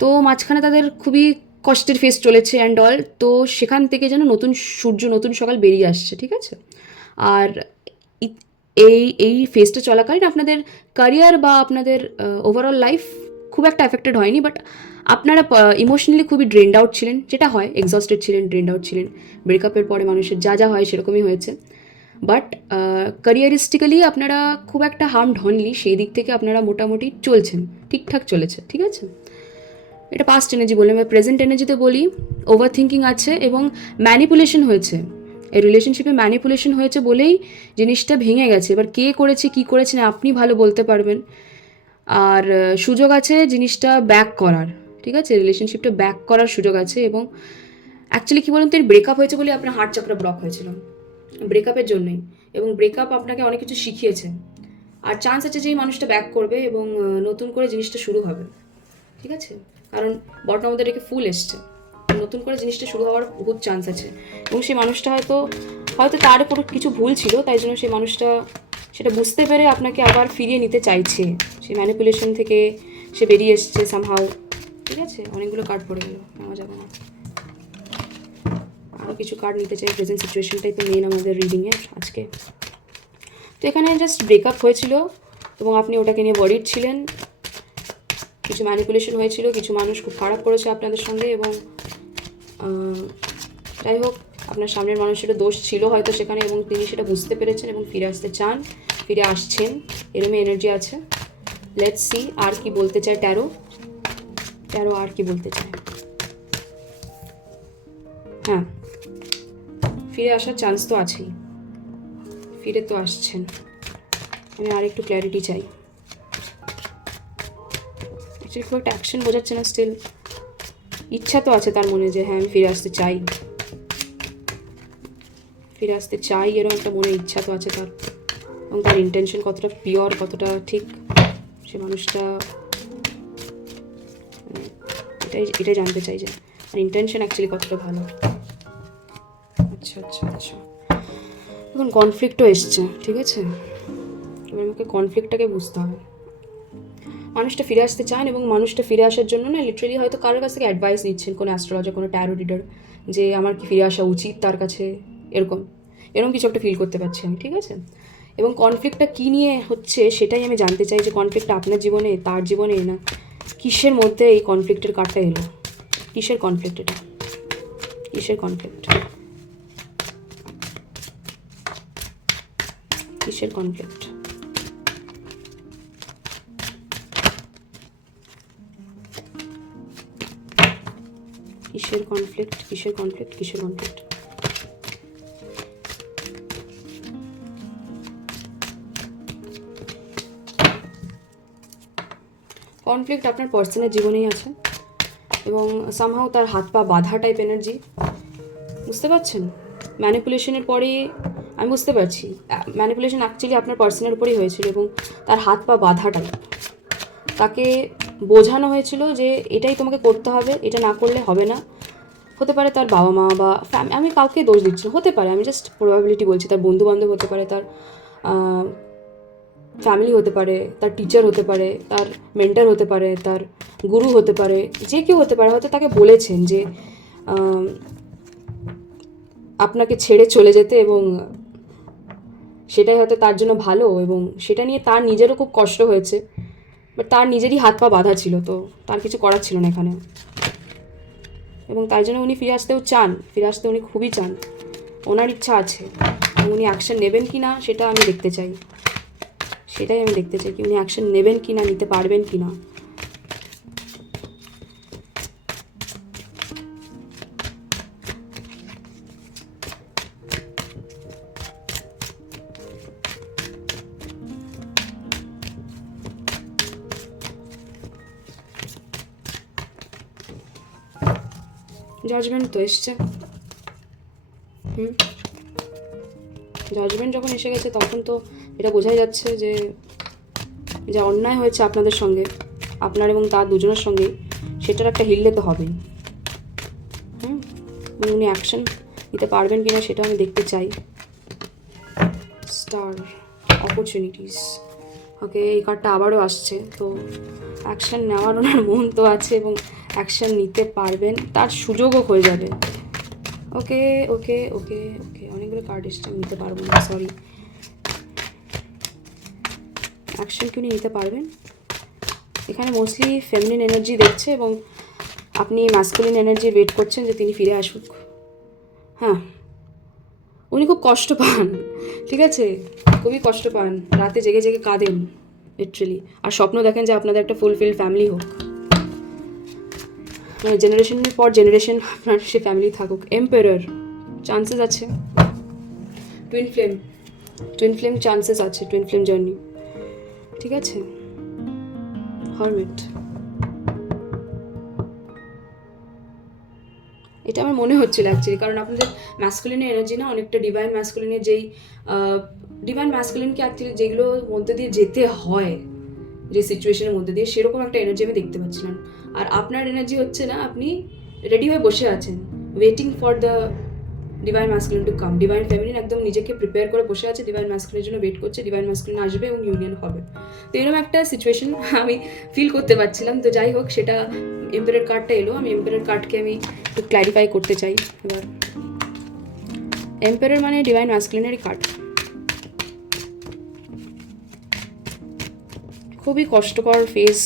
তো মাঝখানে তাদের খুবই কষ্টের ফেস চলেছে অ্যান্ড অল। তো সেখান থেকে যেন নতুন সূর্য, নতুন সকাল বেরিয়ে আসছে। ঠিক আছে, আর এই ফেজটা চলাকালীন আপনাদের ক্যারিয়ার বা আপনাদের ওভারঅল লাইফ খুব একটা এফেক্টেড হয়নি, বাট আপনারা ইমোশনালি খুবই ড্রেন্ড আউট ছিলেন, যেটা হয়, এক্সস্টেড ছিলেন, ড্রেন্ড আউট ছিলেন। ব্রেকআপের পরে মানুষের যা যা হয় সেরকমই হয়েছে। বাট ক্যারিয়ারিস্টিক্যালি আপনারা খুব একটা হার্মড হননি, সেই দিক থেকে আপনারা মোটামুটি চলছেন, ঠিকঠাক চলেছে। ঠিক আছে, এটা পাস্ট এনার্জি বললাম। এবার প্রেজেন্ট এনার্জিতে বলি, ওভার থিঙ্কিং আছে এবং ম্যানিপুলেশন হয়েছে। এই রিলেশনশিপে ম্যানিপুলেশন হয়েছে বলেই জিনিসটা ভেঙে গেছে। এবার কে করেছে, কী করেছে না আপনি ভালো বলতে পারবেন। আর সুযোগ আছে জিনিসটা ব্যাক করার। ঠিক আছে, রিলেশনশিপটা ব্যাক করার সুযোগ আছে। এবং অ্যাকচুয়ালি কী বলুন তো, ব্রেকআপ হয়েছে বলে আপনার হার্ট চাকরা ব্লক হয়েছিল, ব্রেকআপের জন্যই। এবং ব্রেকআপ আপনাকে অনেক কিছু শিখিয়েছে। আর চান্স আছে যে এই মানুষটা ব্যাক করবে এবং নতুন করে জিনিসটা শুরু হবে। ঠিক আছে, কারণ বটম অফ দ্য ডেকে ফুল এসছে, নতুন করে জিনিসটা শুরু হওয়ার বহুত চান্স আছে। এবং সেই মানুষটা হয়তো তার উপর কিছু ভুল ছিল, তাই জন্য সেই মানুষটা সেটা বুঝতে পেরে আপনাকে আবার ফিরিয়ে নিতে চাইছে। সেই ম্যানিপুলেশন থেকে সে বেরিয়ে এসছে সামহাউ। ঠিক আছে, অনেকগুলো কার্ড পড়ে গেল, নেওয়া যাবে না। আরও কিছু কার্ড নিতে চাই, প্রেজেন্ট সিচুয়েশনটাই তো মেন আমাদের রিডিংয়ে আজকে। তো এখানে জাস্ট ব্রেকআপ হয়েছিল এবং আপনি ওটাকে নিয়ে ওয়ারিড ছিলেন, কিছু ম্যানিপুলেশন হয়েছিল, কিছু মানুষ খুব খারাপ করেছে আপনাদের সঙ্গে। এবং যাই হোক, আপনার সামনের মানুষেরও দোষ ছিল হয়তো সেখানে, এবং তিনি সেটা বুঝতে পেরেছেন এবং ফিরে আসতে চান, ফিরে আসছেন, এরমই এনার্জি আছে। লেটস সি আর কি বলতে চায় ট্যারো। ট্যারো আর কি বলতে চায়। হ্যাঁ, ফিরে আসার চান্স তো আছেই, ফিরে তো আসছেন। আমি আর একটু ক্ল্যারিটি চাই। অ্যাকচুয়ালি খুব একটা অ্যাকশন বোঝাচ্ছে না, স্টিল ইচ্ছা তো আছে তার মনে যে হ্যাঁ আমি ফিরে আসতে চাই, ফিরে আসতে চাই, এরকম একটা মনে ইচ্ছা তো আছে তার। এবং তার ইন্টেনশন কতটা পিওর, কতটা ঠিক, সে মানুষটা এটাই জানতে চাই যে আর ইন্টেনশন অ্যাকচুয়ালি কতটা ভালো। আচ্ছা আচ্ছা আচ্ছা, এখন কনফ্লিক্টও এসছে, ঠিক আছে? এবার আমাকে কনফ্লিক্টটাকে বুঝতে হবে। মানুষটা ফিরে আসতে চান এবং মানুষটা ফিরে আসার জন্য না লিটারেলি হয়তো কারোর কাছ থেকে অ্যাডভাইস নিচ্ছেন, কোনো অ্যাস্ট্রোলজার, কোনো ট্যারো রিডার, যে আমার কি ফিরে আসা উচিত তার কাছে, এরকম এরকম কিছু একটা ফিল করতে পারছি আমি, ঠিক আছে? এবং কনফ্লিক্টটা কী নিয়ে হচ্ছে সেটাই আমি জানতে চাই, যে কনফ্লিক্টটা আপনার জীবনে, তার জীবনে, না কিসের মধ্যে এই কনফ্লিক্টের কার্ডটা এলো, কিসের কনফ্লিক্ট এটা, কিসের কনফ্লিক্ট, কিসের কনফ্লিক্ট? কিসের কনফ্লিক্ট, কিসের কনফ্লিক্ট, কিসের কনফ্লিক্ট? কনফ্লিক্ট আপনার পার্সনের জীবনেই আছে এবং সামহাও তার হাত পা বাঁধা টাইপ এনার্জি, বুঝতে পারছেন? ম্যানিপুলেশনের পরে আমি বুঝতে পারছি ম্যানিপুলেশন অ্যাকচুয়ালি আপনার পার্সনের উপরেই হয়েছিল এবং তার হাত পা বাঁধা টাইপ। তাকে বোঝানো হয়েছিল যে এটাই তোমাকে করতে হবে, এটা না করলে হবে না। হতে পারে তার বাবা মা বা আমি কাউকে দোষ দিচ্ছি না, হতে পারে, আমি জাস্ট প্রবাবিলিটি বলছি, তার বন্ধু বান্ধব হতে পারে, তার ফ্যামিলি হতে পারে, তার টিচার হতে পারে, তার মেন্টর হতে পারে, তার গুরু হতে পারে, যে কেউ হতে পারে, হয়তো তাকে বলেছেন যে আপনাকে ছেড়ে চলে যেতে এবং সেটাই হয়তো তার জন্য ভালো, এবং সেটা নিয়ে তার নিজেরও খুব কষ্ট হয়েছে, বাট তার নিজেরই হাত পা বাঁধা ছিল, তো তার কিছু করার ছিল না এখানে। এবং তাই জন্য উনি ফিরে আসতেও চান, ফিরে আসতে উনি খুবই চান, ওনার ইচ্ছা আছে। উনি অ্যাকশন নেবেন কি না সেটা আমি দেখতে চাই, সেটাই আমি দেখতে চাই, কি উনি অ্যাকশন নেবেন কি না, নিতে পারবেন কি না। জাজমেন্ট তো এসছে, জাজমেন্ট যখন এসে গেছে তখন তো এটা বোঝাই যাচ্ছে যে যা অন্যায় হয়েছে আপনাদের সঙ্গে, আপনার এবং তার দুজনের সঙ্গে, সেটার একটা হিললে তো হবেই। উনি অ্যাকশন নিতে পারবেন কিনা সেটা আমি দেখতে চাই। স্টার, অপরচুনিটিস, ওকে, এই কার্ডটা আবারও আসছে, তো অ্যাকশন নেওয়ার ওনার মন তো আছে এবং অ্যাকশন নিতে পারবেন, তার সুযোগও হয়ে যাবে। ওকে ওকে ওকে ওকে, অনেকগুলো কার্ড এসছে, আমি নিতে পারবো না, সরি। অ্যাকশন কি উনি নিতে পারবেন? এখানে মোস্টলি ফেমিনিন এনার্জি দেখছে এবং আপনি ম্যাসকুলিন এনার্জি ওয়েট করছেন যে তিনি ফিরে আসুক। হ্যাঁ, উনি খুব কষ্ট পান, ঠিক আছে, খুবই কষ্ট পান, রাতে জেগে জেগে কাঁদেন লিটারেলি, আর স্বপ্ন দেখেন যে আপনাদের একটা ফুলফিল ফ্যামিলি হোক, মানে জেনারেশনের পর জেনারেশন আপনার সে ফ্যামিলি থাকুক। এম্পায়ার চান্সেস আছে, টুইন ফ্লেম চান্সেস আছে, টুইন ফ্লেম জার্নি, ঠিক আছে। হারমিট, এটা আমার মনে হচ্ছিল অ্যাকচুয়ালি, কারণ আপনাদের ম্যাসকুলিনের এনার্জি না অনেকটা ডিভাইন ম্যাসকুলিনের, যেই ডিভাইন ম্যাসকুলিনকে অ্যাকচুয়ালি যেগুলোর মধ্যে দিয়ে যেতে হয়, যে সিচুয়েশনের মধ্যে দিয়ে, সেরকম একটা এনার্জি আমি দেখতে পাচ্ছিলাম। আর আপনার এনার্জি হচ্ছে না, আপনি রেডি হয়ে বসে আছেন, waiting for the divine masculine to come. Divine feminine একদম নিজেকে প্রিপেয়ার করে বসে আছে, ডিভাইন ম্যাসকুলিনের জন্য ওয়েট করছে, ডিভাইন ম্যাসকুলিন আসবে এবং ইউনিয়ন হবে। তো এরকম একটা সিচুয়েশন আমি ফিল করতে পারছিলাম। তো যাই হোক, সেটা এম্পায়ার কার্ডটা এলো, আমি এম্পায়ার কার্ডকে আমি একটু ক্ল্যারিফাই করতে চাই এবার। এম্পায়ার মানে ডিভাইন ম্যাসকুলিনেরই কার্ড, খুবই কষ্টকর ফেজ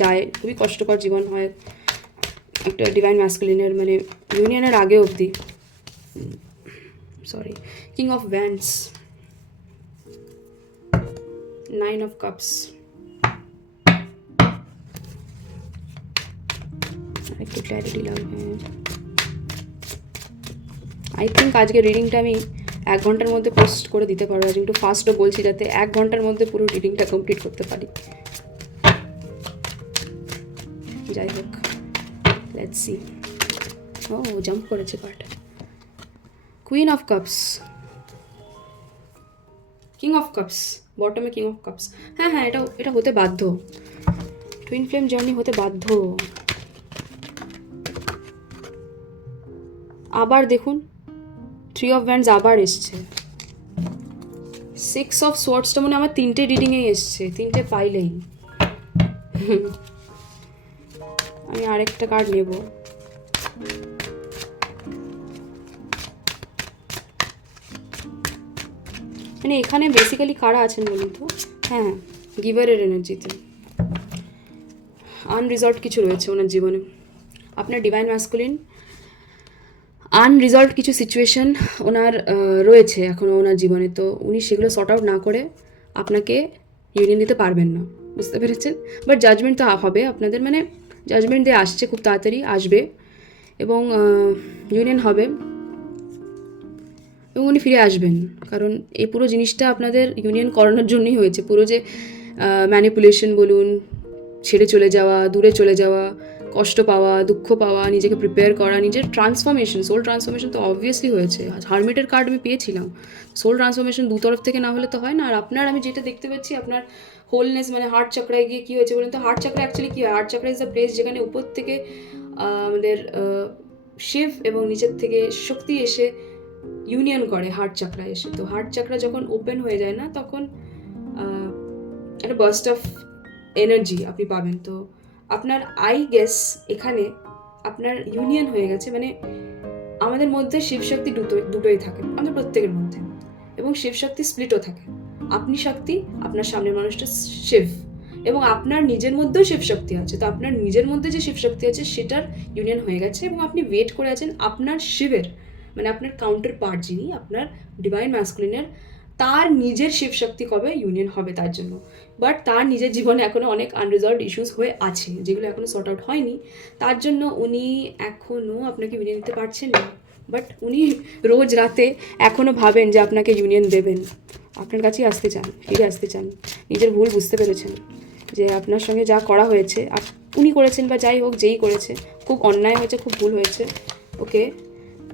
যায়, খুবই কষ্টকর জীবন হয় একটা ডিভাইন ম্যাসকুলিনের, মানে ইউনিয়নের আগে অবধি। Sorry, king of wands, 9 of Cups, একটু ক্ল্যারিটি লাগবে। আই থিঙ্ক আজকে রিডিংটা আমি 1 ঘন্টার মধ্যে পোস্ট করে দিতে পারবো। আজ একটু ফাস্টও বলছি যাতে 1 ঘন্টার মধ্যে পুরো রিডিংটা কমপ্লিট করতে পারি। যাই হোক, লেটস সি। ও জাম্প করেছে card. Queen of cups, king of cups, বটমে কিং অফ কাপস। হ্যাঁ হ্যাঁ, এটা হতে বাধ্য, টুইন ফ্লেম জার্নি হতে বাধ্য। আবার দেখুন 3 অফ ওয়ান্ডস আবার এসছে। 6 অফ সোয়ার্ডসটা মনে আমার 3টে রিডিংয়েই এসছে, 3টে পাইলেই। আমি আরেকটা কার্ড নেব। মানে এখানে বেসিক্যালি কারা আছেন বলুন তো? হ্যাঁ, গিভারের এনার্জিতে আনরিজলভড কিছু রয়েছে ওনার জীবনে। আপনার ডিভাইন ম্যাসকুলিন আনরিজলভড কিছু সিচুয়েশন ওনার রয়েছে এখনও ওনার জীবনে। তো উনি সেগুলো সর্ট আউট না করে আপনাকে ইউনিয়ন দিতে পারবেন না, বুঝতে পেরেছেন? বাট জাজমেন্ট তো হবে আপনাদের, মানে জাজমেন্ট দিয়ে আসছে, খুব তাড়াতাড়ি আসবে এবং ইউনিয়ন হবে এবং উনি ফিরে আসবেন। কারণ এই পুরো জিনিসটা আপনাদের ইউনিয়ন করানোর জন্যই হয়েছে। পুরো যে ম্যানিপুলেশন বলুন, ছেড়ে চলে যাওয়া, দূরে চলে যাওয়া, কষ্ট পাওয়া, দুঃখ পাওয়া, নিজেকে প্রিপেয়ার করা, নিজের ট্রান্সফরমেশন, সোল ট্রান্সফরমেশন তো অবভিয়াসলি হয়েছে। হারমিটের কার্ড আমি পেয়েছিলাম। সোল ট্রান্সফরমেশন দু তরফ থেকে না হলে তো হয় না। আর আপনার আমি যেটা দেখতে পাচ্ছি, আপনার হোলনেস মানে হার্ট চাকরায় গিয়ে কী হয়েছে বলুন তো? হার্ট চাকরা অ্যাকচুয়ালি কী হয়? হার্ট চাকরা ইজ দ্য প্লেস যেখানে উপর থেকে আমাদের শিব এবং নিচের থেকে শক্তি এসে ইউনিয়ন করে হার্ট চাকরা এসে। তো হার্ট চাকরা যখন ওপেন হয়ে যায় না, তখন একটা বার্স্ট অফ এনার্জি আপনি পাবেন। তো আপনার আই গেস এখানে আপনার ইউনিয়ন হয়ে গেছে। মানে আমাদের মধ্যে শিবশক্তি দুটোই থাকে, আমাদের প্রত্যেকের মধ্যে, এবং শিবশক্তি স্প্লিটও থাকে। আপনি শক্তি, আপনার সামনের মানুষটা শিব, এবং আপনার নিজের মধ্যেও শিবশক্তি আছে। তো আপনার নিজের মধ্যে যে শিবশক্তি আছে সেটার ইউনিয়ন হয়ে গেছে এবং আপনি ওয়েট করে আছেন আপনার শিবের, মানে আপনার কাউন্টার পার্ট যিনি আপনার ডিভাইন ম্যাসকুলিনের, তার নিজের শিবশক্তি কবে ইউনিয়ন হবে তার জন্য। বাট তার নিজের জীবনে এখনও অনেক আনরিজলভড ইস্যুস হয়ে আছে, যেগুলো এখনও সর্ট আউট হয়নি। তার জন্য উনি এখনও আপনাকে ইউনিয়ন দিতে পারছেন না। বাট উনি রোজ রাতে এখনও ভাবেন যে আপনাকে ইউনিয়ন দেবেন, আপনার কাছেই আসতে চান, ফিরে আসতে চান। নিজের ভুল বুঝতে পেরেছেন যে আপনার সঙ্গে যা করা হয়েছে, উনি করেছেন বা যাই হোক যেই করেছে, খুব অন্যায় হয়েছে, খুব ভুল হয়েছে। ওকে,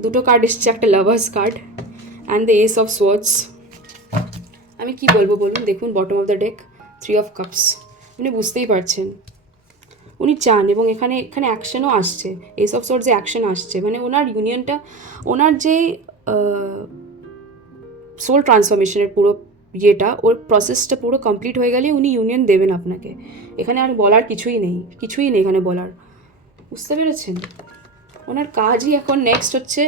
দুটো কার্ড এসছে, একটা lovers card and the S of swords. আমি কি বলবো বলুন? দেখুন bottom of the day 3 of cups. উনি বুঝতেই পারছেন, উনি চান, এবং এখানে অ্যাকশনও আসছে। এস অফ সোয়ার্ডসে অ্যাকশন আসছে, মানে ওনার ইউনিয়নটা, ওনার যে সোল ট্রান্সফরমেশনের পুরো ইয়েটা, ওর প্রসেসটা পুরো কমপ্লিট হয়ে গেলে উনি ইউনিয়ন দেবেন আপনাকে। এখানে আর বলার কিছুই নেই এখানে বলার, বুঝতে পেরেছেন? ওনার কাজই এখন নেক্সট হচ্ছে,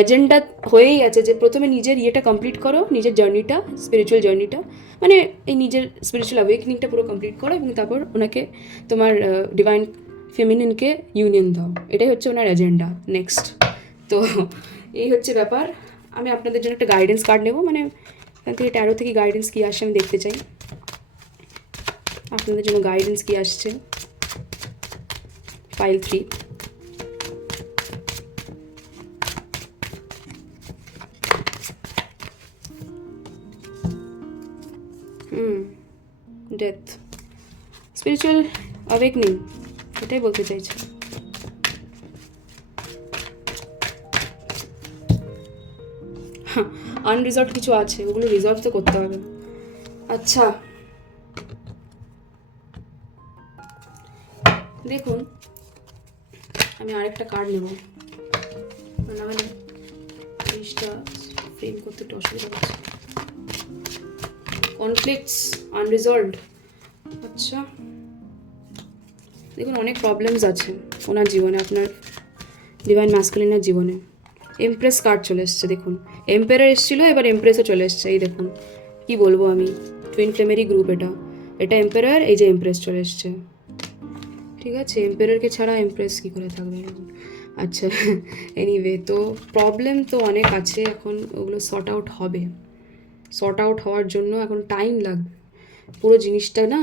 এজেন্ডা হয়েই আছে যে প্রথমে নিজের ইয়েটা কমপ্লিট করো, নিজের জার্নিটা, স্পিরিচুয়াল জার্নিটা, মানে এই নিজের স্পিরিচুয়াল অ্যাওয়েকনিংটা পুরো কমপ্লিট করো, এবং তারপর ওনাকে তোমার ডিভাইন ফেমিনিনকে ইউনিয়ন দাও। এটাই হচ্ছে ওনার এজেন্ডা নেক্সট। তো এই হচ্ছে ব্যাপার। আমি আপনাদের জন্য একটা গাইডেন্স কার্ড নেব, মানে এখান থেকে ট্যারো থেকে গাইডেন্স কী আসছে আমি দেখতে চাই। আপনাদের জন্য গাইডেন্স কী আসছে। পাইল 3, ডেথ, স্পিরিচুয়াল অ্যাওয়েকনিং, এটাই বলতে চাইছি। আনরিজলভড কিছু আছে, ওগুলো রিজলভ তো করতে হবে। আচ্ছা দেখুন, আমি আরেকটা কার্ড নেব, নাহলে জিনিসটা ফ্রেম করতে একটু অসুবিধা হচ্ছে। Conflicts, unresolved. আচ্ছা দেখুন, অনেক প্রবলেমস আছে ওনার জীবনে, আপনার ডিভাইন ম্যাসকুলিনের জীবনে। এমপ্রেস কার্ড চলে এসছে, দেখুন এম্পায়ার এসেছিলো, এবার এমপ্রেসও চলে এসছে। এই দেখুন, কি বলবো আমি, টুইন ফ্লেমেরই গ্রুপ এটা এম্পায়ার, এই যে এমপ্রেস চলে এসছে। ঠিক আছে, এম্পায়ারকে ছাড়া এমপ্রেস কী করে থাকবে? আচ্ছা এনিওয়ে, তো প্রবলেম তো অনেক আছে এখন, ওগুলো সর্ট আউট হবে। সর্ট আউট হওয়ার জন্য এখন টাইম লাগবে। পুরো জিনিসটা না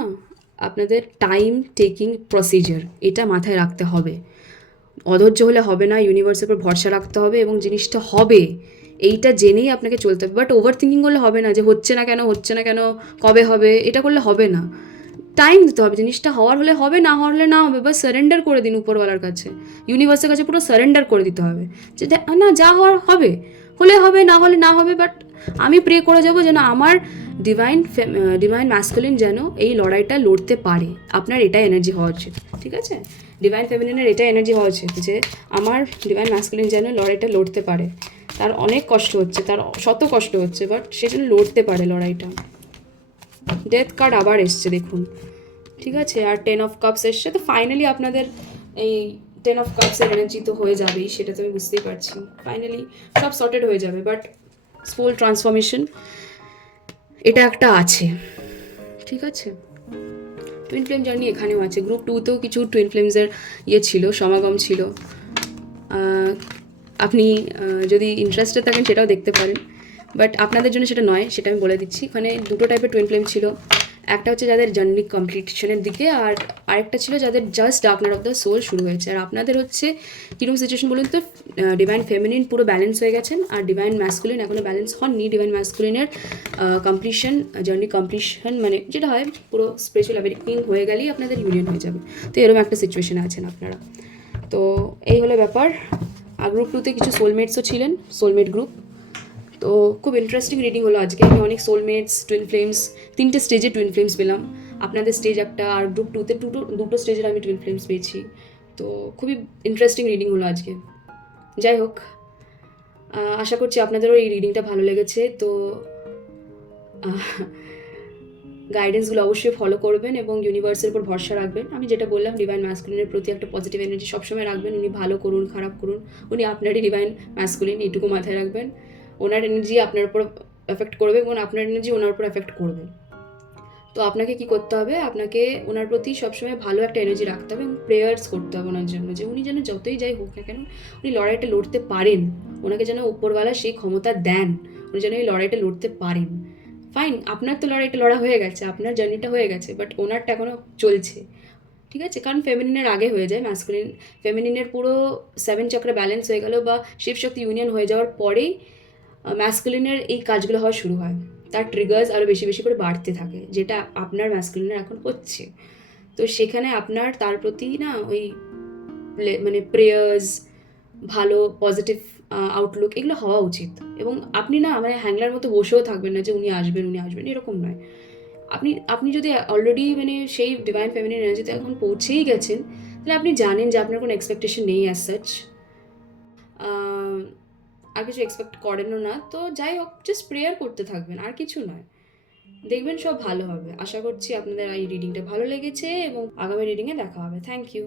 আপনাদের টাইম টেকিং প্রসিজার, এটা মাথায় রাখতে হবে। অধৈর্য হলে হবে না, ইউনিভার্সের উপর ভরসা রাখতে হবে এবং জিনিসটা হবে এইটা জেনেই আপনাকে চলতে হবে। বাট ওভার থিঙ্কিং করলে হবে না, যে হচ্ছে না কেন হচ্ছে না কেন, কবে হবে, এটা করলে হবে না। টাইম দিতে হবে, জিনিসটা হওয়ার হলে হবে, না হওয়ার হলে না হবে, বাস সারেন্ডার করে দিন উপরওয়ালার কাছে, ইউনিভার্সের কাছে পুরো সারেন্ডার করে দিতে হবে যে না, যা হওয়ার হবে, হলে হবে, না হলে না হবে। বাট আমি প্রে করে যাবো যেন আমার ডিভাইন ম্যাসকুলিন যেন এই লড়াইটা লড়তে পারে। আপনার এটাই এনার্জি হওয়া উচিত, ঠিক আছে? ডিভাইন ফেমিনিনের এটাই এনার্জি হওয়া উচিত যে আমার ডিভাইন ম্যাসকুলিন যেন লড়াইটা লড়তে পারে। তার অনেক কষ্ট হচ্ছে, তার শত কষ্ট হচ্ছে, বাট সে যেন লড়তে পারে লড়াইটা। ডেথ কার্ড আবার এসছে দেখুন, ঠিক আছে? আর 10 অফ কাপস এসছে, তো ফাইনালি আপনাদের এই 10 অফ কাপসের এনার্জি তো হয়ে যাবেই, সেটা তো আমি বুঝতেই পারছি। ফাইনালি সব সর্টেড হয়ে যাবে, বাট ফুল ট্রান্সফরমেশন এটা একটা আছে, ঠিক আছে? টুইন ফ্লেম জার্নি এখানেও আছে, গ্রুপ 2তেও কিছু টুইন ফ্লেমসের ছিল, সমাগম ছিল। আপনি যদি ইন্টারেস্টেড থাকেন সেটাও দেখতে পারেন, বাট আপনাদের জন্য সেটা নয়, সেটা আমি বলে দিচ্ছি। ওখানে দুটো টাইপের টুইন ফ্লেম ছিল, একটা হচ্ছে যাদের জার্নি কমপ্লিশনের দিকে, আর আরেকটা ছিল যাদের জাস্ট ডার্কনার অফ দ্য সোল শুরু হয়েছে। আর আপনাদের হচ্ছে কীরকম সিচুয়েশন বলুন তো? ডিভাইন ফেমিনিন পুরো ব্যালেন্স হয়ে গেছেন, আর ডিভাইন ম্যাসকুলিন এখনও ব্যালেন্স হননি। ডিভাইন ম্যাসকুলিনের কমপ্লিশন, জার্নি কমপ্লিশন মানে যেটা হয় পুরো স্পিরিচুয়াল অ্যাওয়েকেনিং হয়ে গেলেই আপনাদের ইউনিয়ন হয়ে যাবে। তো এরকম একটা সিচুয়েশনে আছেন আপনারা। তো এই হলো ব্যাপার। আর গ্রুপ 2তে কিছু সোলমেটসও ছিলেন, সোলমেট গ্রুপ। তো খুব ইন্টারেস্টিং রিডিং হলো আজকে। আমি অনেক সোলমেটস, টুইন ফ্লেমস, 3টে স্টেজে টুইন ফ্লেমস পেলাম। আপনাদের স্টেজ একটা, আর গ্রুপ 2তে দুটো স্টেজের আমি টুইন ফ্লেমস পেয়েছি। তো খুবই ইন্টারেস্টিং রিডিং হলো আজকে। যাই হোক, আশা করছি আপনাদেরও এই রিডিংটা ভালো লেগেছে। তো গাইডেন্সগুলো অবশ্যই ফলো করবেন এবং ইউনিভার্সের উপর ভরসা রাখবেন। আমি যেটা বললাম, ডিভাইন ম্যাসকুলিনের প্রতি একটা পজিটিভ এনার্জি সবসময় রাখবেন। উনি ভালো করুন খারাপ করুন, উনি আপনারই ডিভাইন ম্যাসকুলিন, এইটুকু মাথায় রাখবেন। ওনার এনার্জি আপনার উপর এফেক্ট করবে এবং আপনার এনার্জি ওনার উপর এফেক্ট করবে। তো আপনাকে কি করতে হবে? আপনাকে ওনার প্রতি সবসময় ভালো একটা এনার্জি রাখতে হবে এবং প্রেয়ার্স করতে হবে ওনার জন্য, যে উনি যেন যতই যাই হোক না কেন উনি লড়াইটা লড়তে পারেন। ওনাকে যেন উপরওয়ালা সেই ক্ষমতা দেন, উনি যেন এই লড়াইটা লড়তে পারেন। ফাইন, আপনার তো লড়াইটা লড়া হয়ে গেছে, আপনার জার্নিটা হয়ে গেছে, বাট ওনারটা এখনও চলছে, ঠিক আছে? কারণ ফেমিনিনের আগে হয়ে যায় ম্যাসকুলিন। ফেমিনিনের পুরো 7 চক্রে ব্যালেন্স হয়ে গেল বা শিবশক্তি ইউনিয়ন হয়ে যাওয়ার পরেই ম্যাসকুলিনের এই কাজগুলো হওয়া শুরু হয়। তার ট্রিগার্স আরও বেশি বেশি করে বাড়তে থাকে, যেটা আপনার ম্যাসকুলিনের এখন হচ্ছে। তো সেখানে আপনার তার প্রতি না ওই মানে প্রেয়ার্স, ভালো পজিটিভ আউটলুক এগুলো হওয়া উচিত। এবং আপনি না মানে হ্যাংলার মতো বসেও থাকবেন না যে উনি আসবেন এরকম নয়। আপনি যদি অলরেডি মানে সেই ডিভাইন ফেমিনিন এনার্জিতে এখন পৌঁছেই গেছেন, তাহলে আপনি জানেন যে আপনার কোনো এক্সপেকটেশন নেই অ্যাজ সাচ, আর কিছু এক্সপেক্ট করেনও না। তো যাই হোক, জাস্ট প্রেয়ার করতে থাকবেন, আর কিছু নয়। দেখবেন সব ভালো হবে। আশা করছি আপনাদের এই রিডিংটা ভালো লেগেছে এবং আগামী রিডিংয়ে দেখা হবে। Thank you.